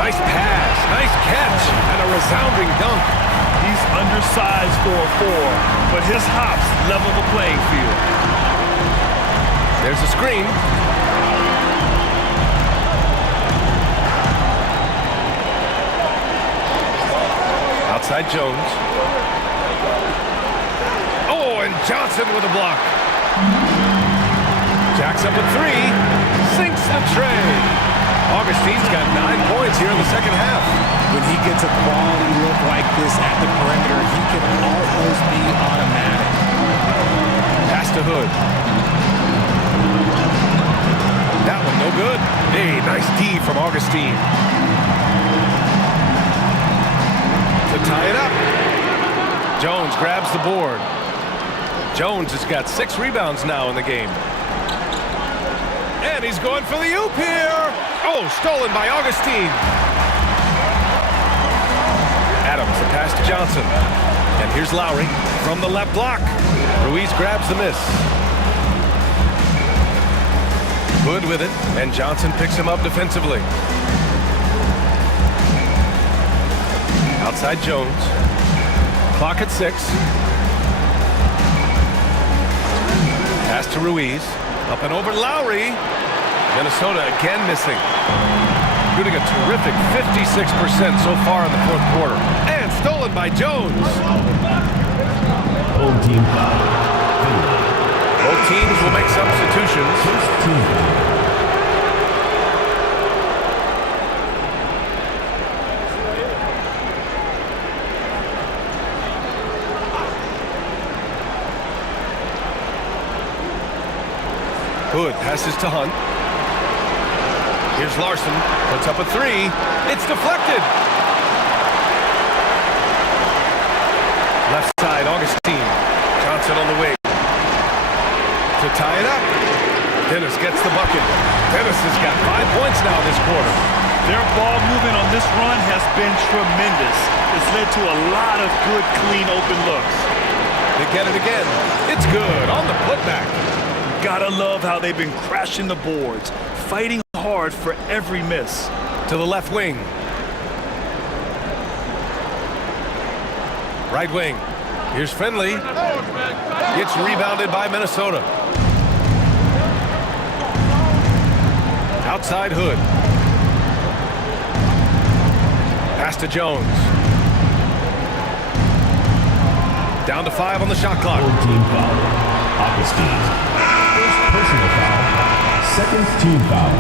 Nice pass. Nice catch. And a resounding dunk. He's undersized for a 4, but his hops level the playing field. There's a screen. Outside Jones. Oh, and Johnson with a block. Jacks up a 3. Sinks the tray. Augustine's got 9 points here in the second half. When he gets a quality look like this at the perimeter, he can almost be automatic. Pass to Hood. That one no good. Hey, nice D from Augustine. To tie it up. Jones grabs the board. Jones has got 6 rebounds now in the game. And he's going for the oop here. Oh, stolen by Augustine. Adams, the pass to Johnson. And here's Lowry from the left block. Ruiz grabs the miss. Hood with it, and Johnson picks him up defensively. Outside Jones. Clock at 6. Pass to Ruiz. Up and over Lowry. Minnesota again missing. Shooting a terrific 56% so far in the fourth quarter. And stolen by Jones. Home team foul. Both teams will make substitutions. Hood passes to Hunt. Here's Larson, puts up a 3. It's deflected. Left side, Augustine. Johnson on the wing. To tie it up. Dennis gets the bucket. Dennis has got 5 points now this quarter. Their ball movement on this run has been tremendous. It's led to a lot of good, clean, open looks. They get it again. It's good on the putback. Gotta love how they've been crashing the boards, fighting hard for every miss. To the left wing. Right wing. Here's Finley. It's rebounded by Minnesota. Outside Hood. Pass to Jones. Down to 5 on the shot clock. Team foul. Augustine. First personal foul. Second team foul.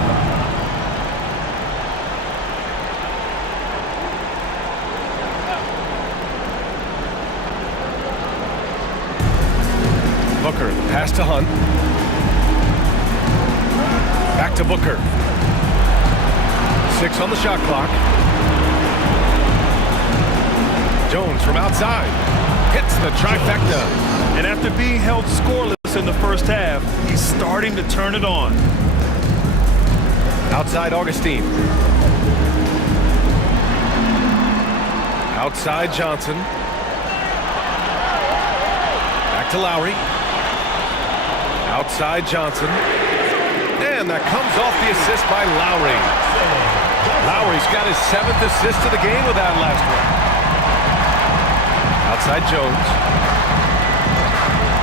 Booker, pass to Hunt. Back to Booker. 6 on the shot clock. Jones from outside hits the trifecta. And after being held scoreless in the first half, he's starting to turn it on. Outside Augustine. Outside Johnson. Back to Lowry. Outside Johnson. And that comes off the assist by Lowry. Lowry's got his 7th assist of the game with that last one. Outside Jones.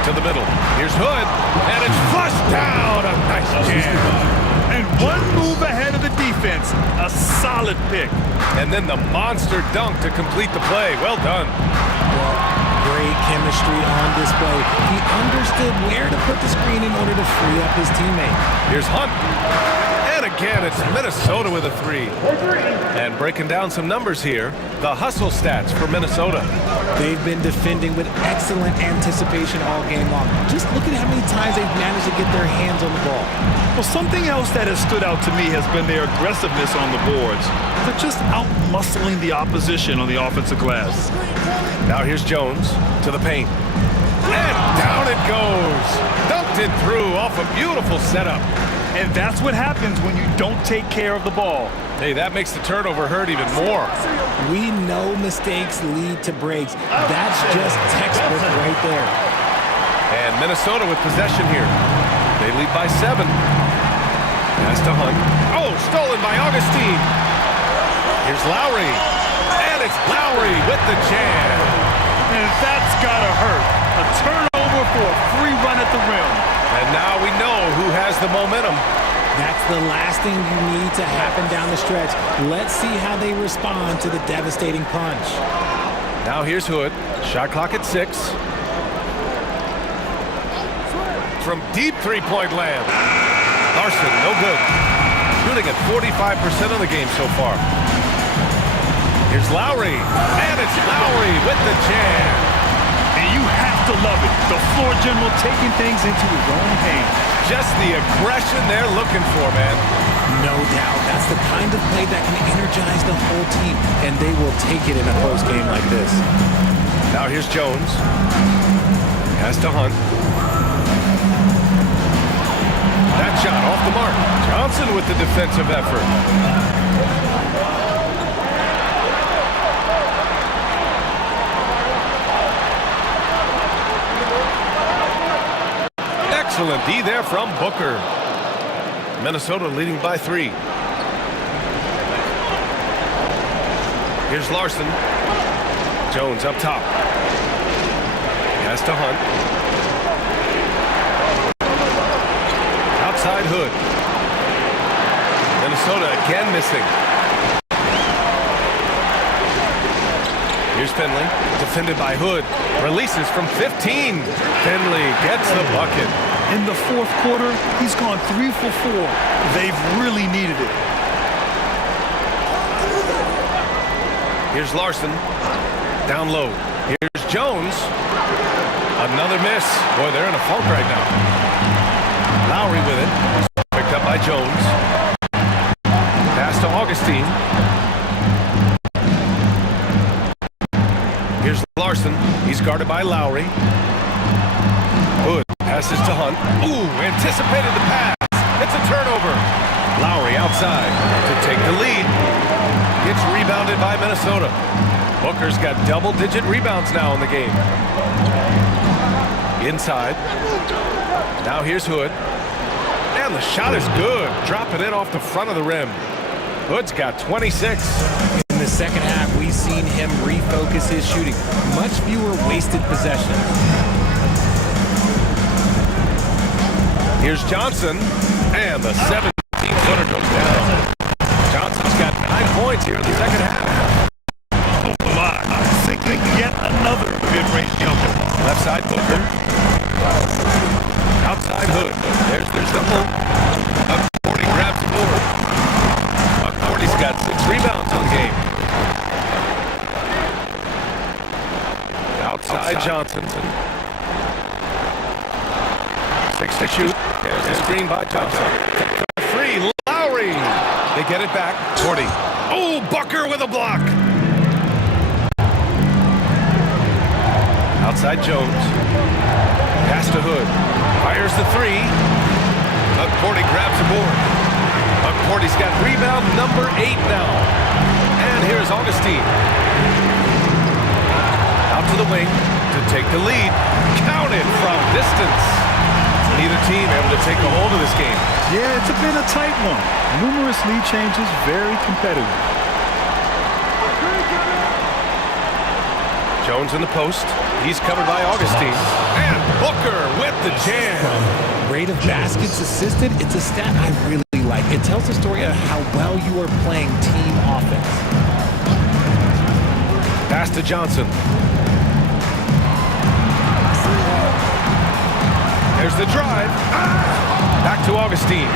To the middle. Here's Hood. And it's flushed down. A nice jam. And one move ahead of the defense. A solid pick. And then the monster dunk to complete the play. Well done. Great chemistry on display. He understood where to put the screen in order to free up his teammate. Here's Hunt. And again, it's Minnesota with a 3. And breaking down some numbers here, the hustle stats for Minnesota. They've been defending with excellent anticipation all game long. Just look at how many times they've managed to get their hands on the ball. Well, something else that has stood out to me has been their aggressiveness on the boards. They're just out-muscling the opposition on the offensive glass. Now here's Jones to the paint. And down it goes. Dunked it through off a beautiful setup. And that's what happens when you don't take care of the ball. Hey, that makes the turnover hurt even more. We know mistakes lead to breaks. That's just textbook right there. And Minnesota with possession here. They lead by 7. Pass to Hunt. Oh, stolen by Augustine. Here's Lowry. And it's Lowry with the jam. And that's gotta hurt. A turnover for a free run at the rim. And now we know who has the momentum. That's the last thing you need to happen down the stretch. Let's see how they respond to the devastating punch. Now here's Hood. Shot clock at 6. From deep three-point land. Larson, no good. Shooting at 45% of the game so far. Here's Lowry. And it's Lowry with the jam. And you have to love it. The floor general taking things into his own hands. Just the aggression they're looking for, man. No doubt. That's the kind of play that can energize the whole team, and they will take it in a close game like this. Now here's Jones. Has to Hunt. That shot off the mark. Johnson with the defensive effort. Excellent D there from Booker. Minnesota leading by 3. Here's Larson. Jones up top. Has to Hunt. Outside Hood. Minnesota again missing. Here's Finley. Defended by Hood. Releases from 15. Finley gets the bucket. In the fourth quarter, he's gone 3 for 4. They've really needed it. Here's Larson. Down low. Here's Jones. Another miss. Boy, they're in a funk right now. Lowry with it. Picked up by Jones. Pass to Augustine. Here's Larson. He's guarded by Lowry. Hood passes to Hunt. Ooh, anticipated the pass. It's a turnover. Lowry outside to take the lead. Gets rebounded by Minnesota. Booker's got double-digit rebounds now in the game. Inside. Now here's Hood. And the shot is good. Dropping it off the front of the rim. Hood's got 26. In the second half, we've seen him refocus his shooting. Much fewer wasted possessions. Here's Johnson. And the 17-footer goes down. Johnson's got 9 points here in the second half. Oh, my. I think they get another mid-range jumper. Left side, Booker. Outside Hood. There's the hook. McCourty grabs the board. McCourty's got 6 rebounds on the game. Outside Johnson. 6 to shoot. There's the screen by Johnson. 3, Lowry. They get it back. 40. Oh, Booker with a block. Outside Jones. Pass to Hood. Fires the three. McCourty grabs the board. McCourty's got rebound number 8 now. And here's Augustine. Out to the wing to take the lead. Counted from distance. Neither team able to take a hold of this game. Yeah, it's been a tight one. Numerous lead changes, very competitive. Jones in the post. He's covered by Augustine. And Booker with the jam. Rate of baskets assisted, it's a stat I really like. It tells the story of how well you are playing team offense. Pass to Johnson. There's the drive. Back to Augustine.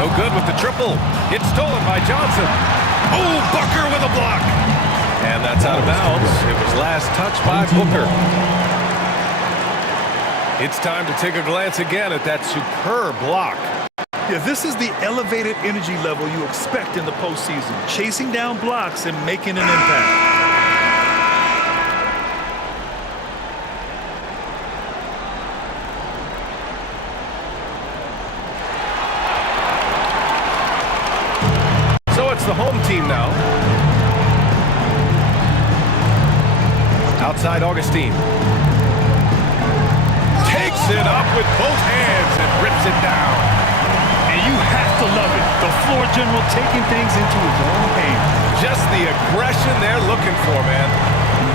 No good with the triple. It's stolen by Johnson. Oh, Booker with a block. And that's out of bounds. It was last touched by Booker. It's time to take a glance again at that superb block. Yeah, this is the elevated energy level you expect in the postseason. Chasing down blocks and making an impact. So it's the home team now. Outside Augustine. Takes it up with both hands and rips it down. And you have to love it. The floor general taking things into his own hands. Just the aggression they're looking for, man.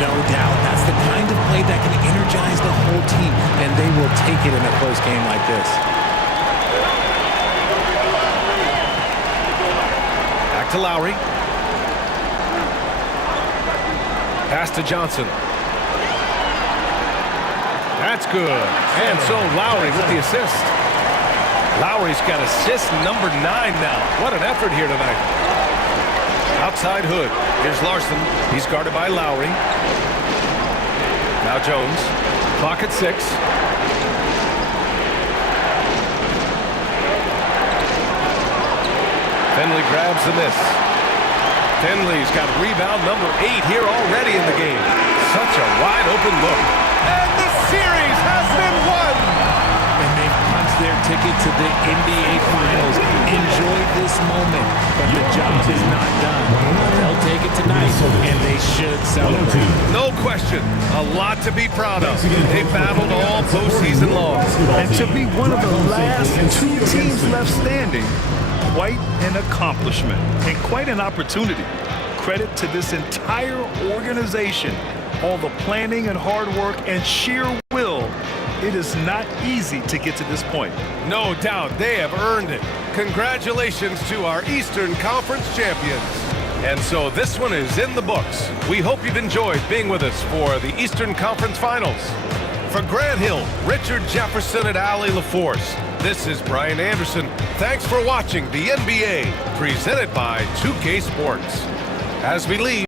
No doubt. That's the kind of play that can energize the whole team, and they will take it in a close game like this. Back to Lowry. Pass to Johnson. That's good. And so Lowry with the assist. Lowry's got assist number 9 now. What an effort here tonight. Outside Hood. Here's Larson. He's guarded by Lowry. Now Jones. Clock at 6. Finley grabs the miss. Finley's got rebound number 8 here already in the game. Such a wide open look. And the series has been won! And they've punched their ticket to the NBA Finals. Enjoy this moment, but the job is not done. They'll take it tonight, and they should celebrate. No question. A lot to be proud of. They battled all postseason long. And to be one of the last 2 teams left standing, quite an accomplishment and quite an opportunity. Credit to this entire organization. All the planning and hard work and sheer will. It is not easy to get to this point. No doubt they have earned it. Congratulations to our Eastern Conference champions. And so this one is in the books. We hope you've enjoyed being with us for the Eastern Conference Finals. For Grant Hill, Richard Jefferson, and Allie LaForce, this is Brian Anderson. Thanks for watching the NBA, presented by 2K Sports. As we leave,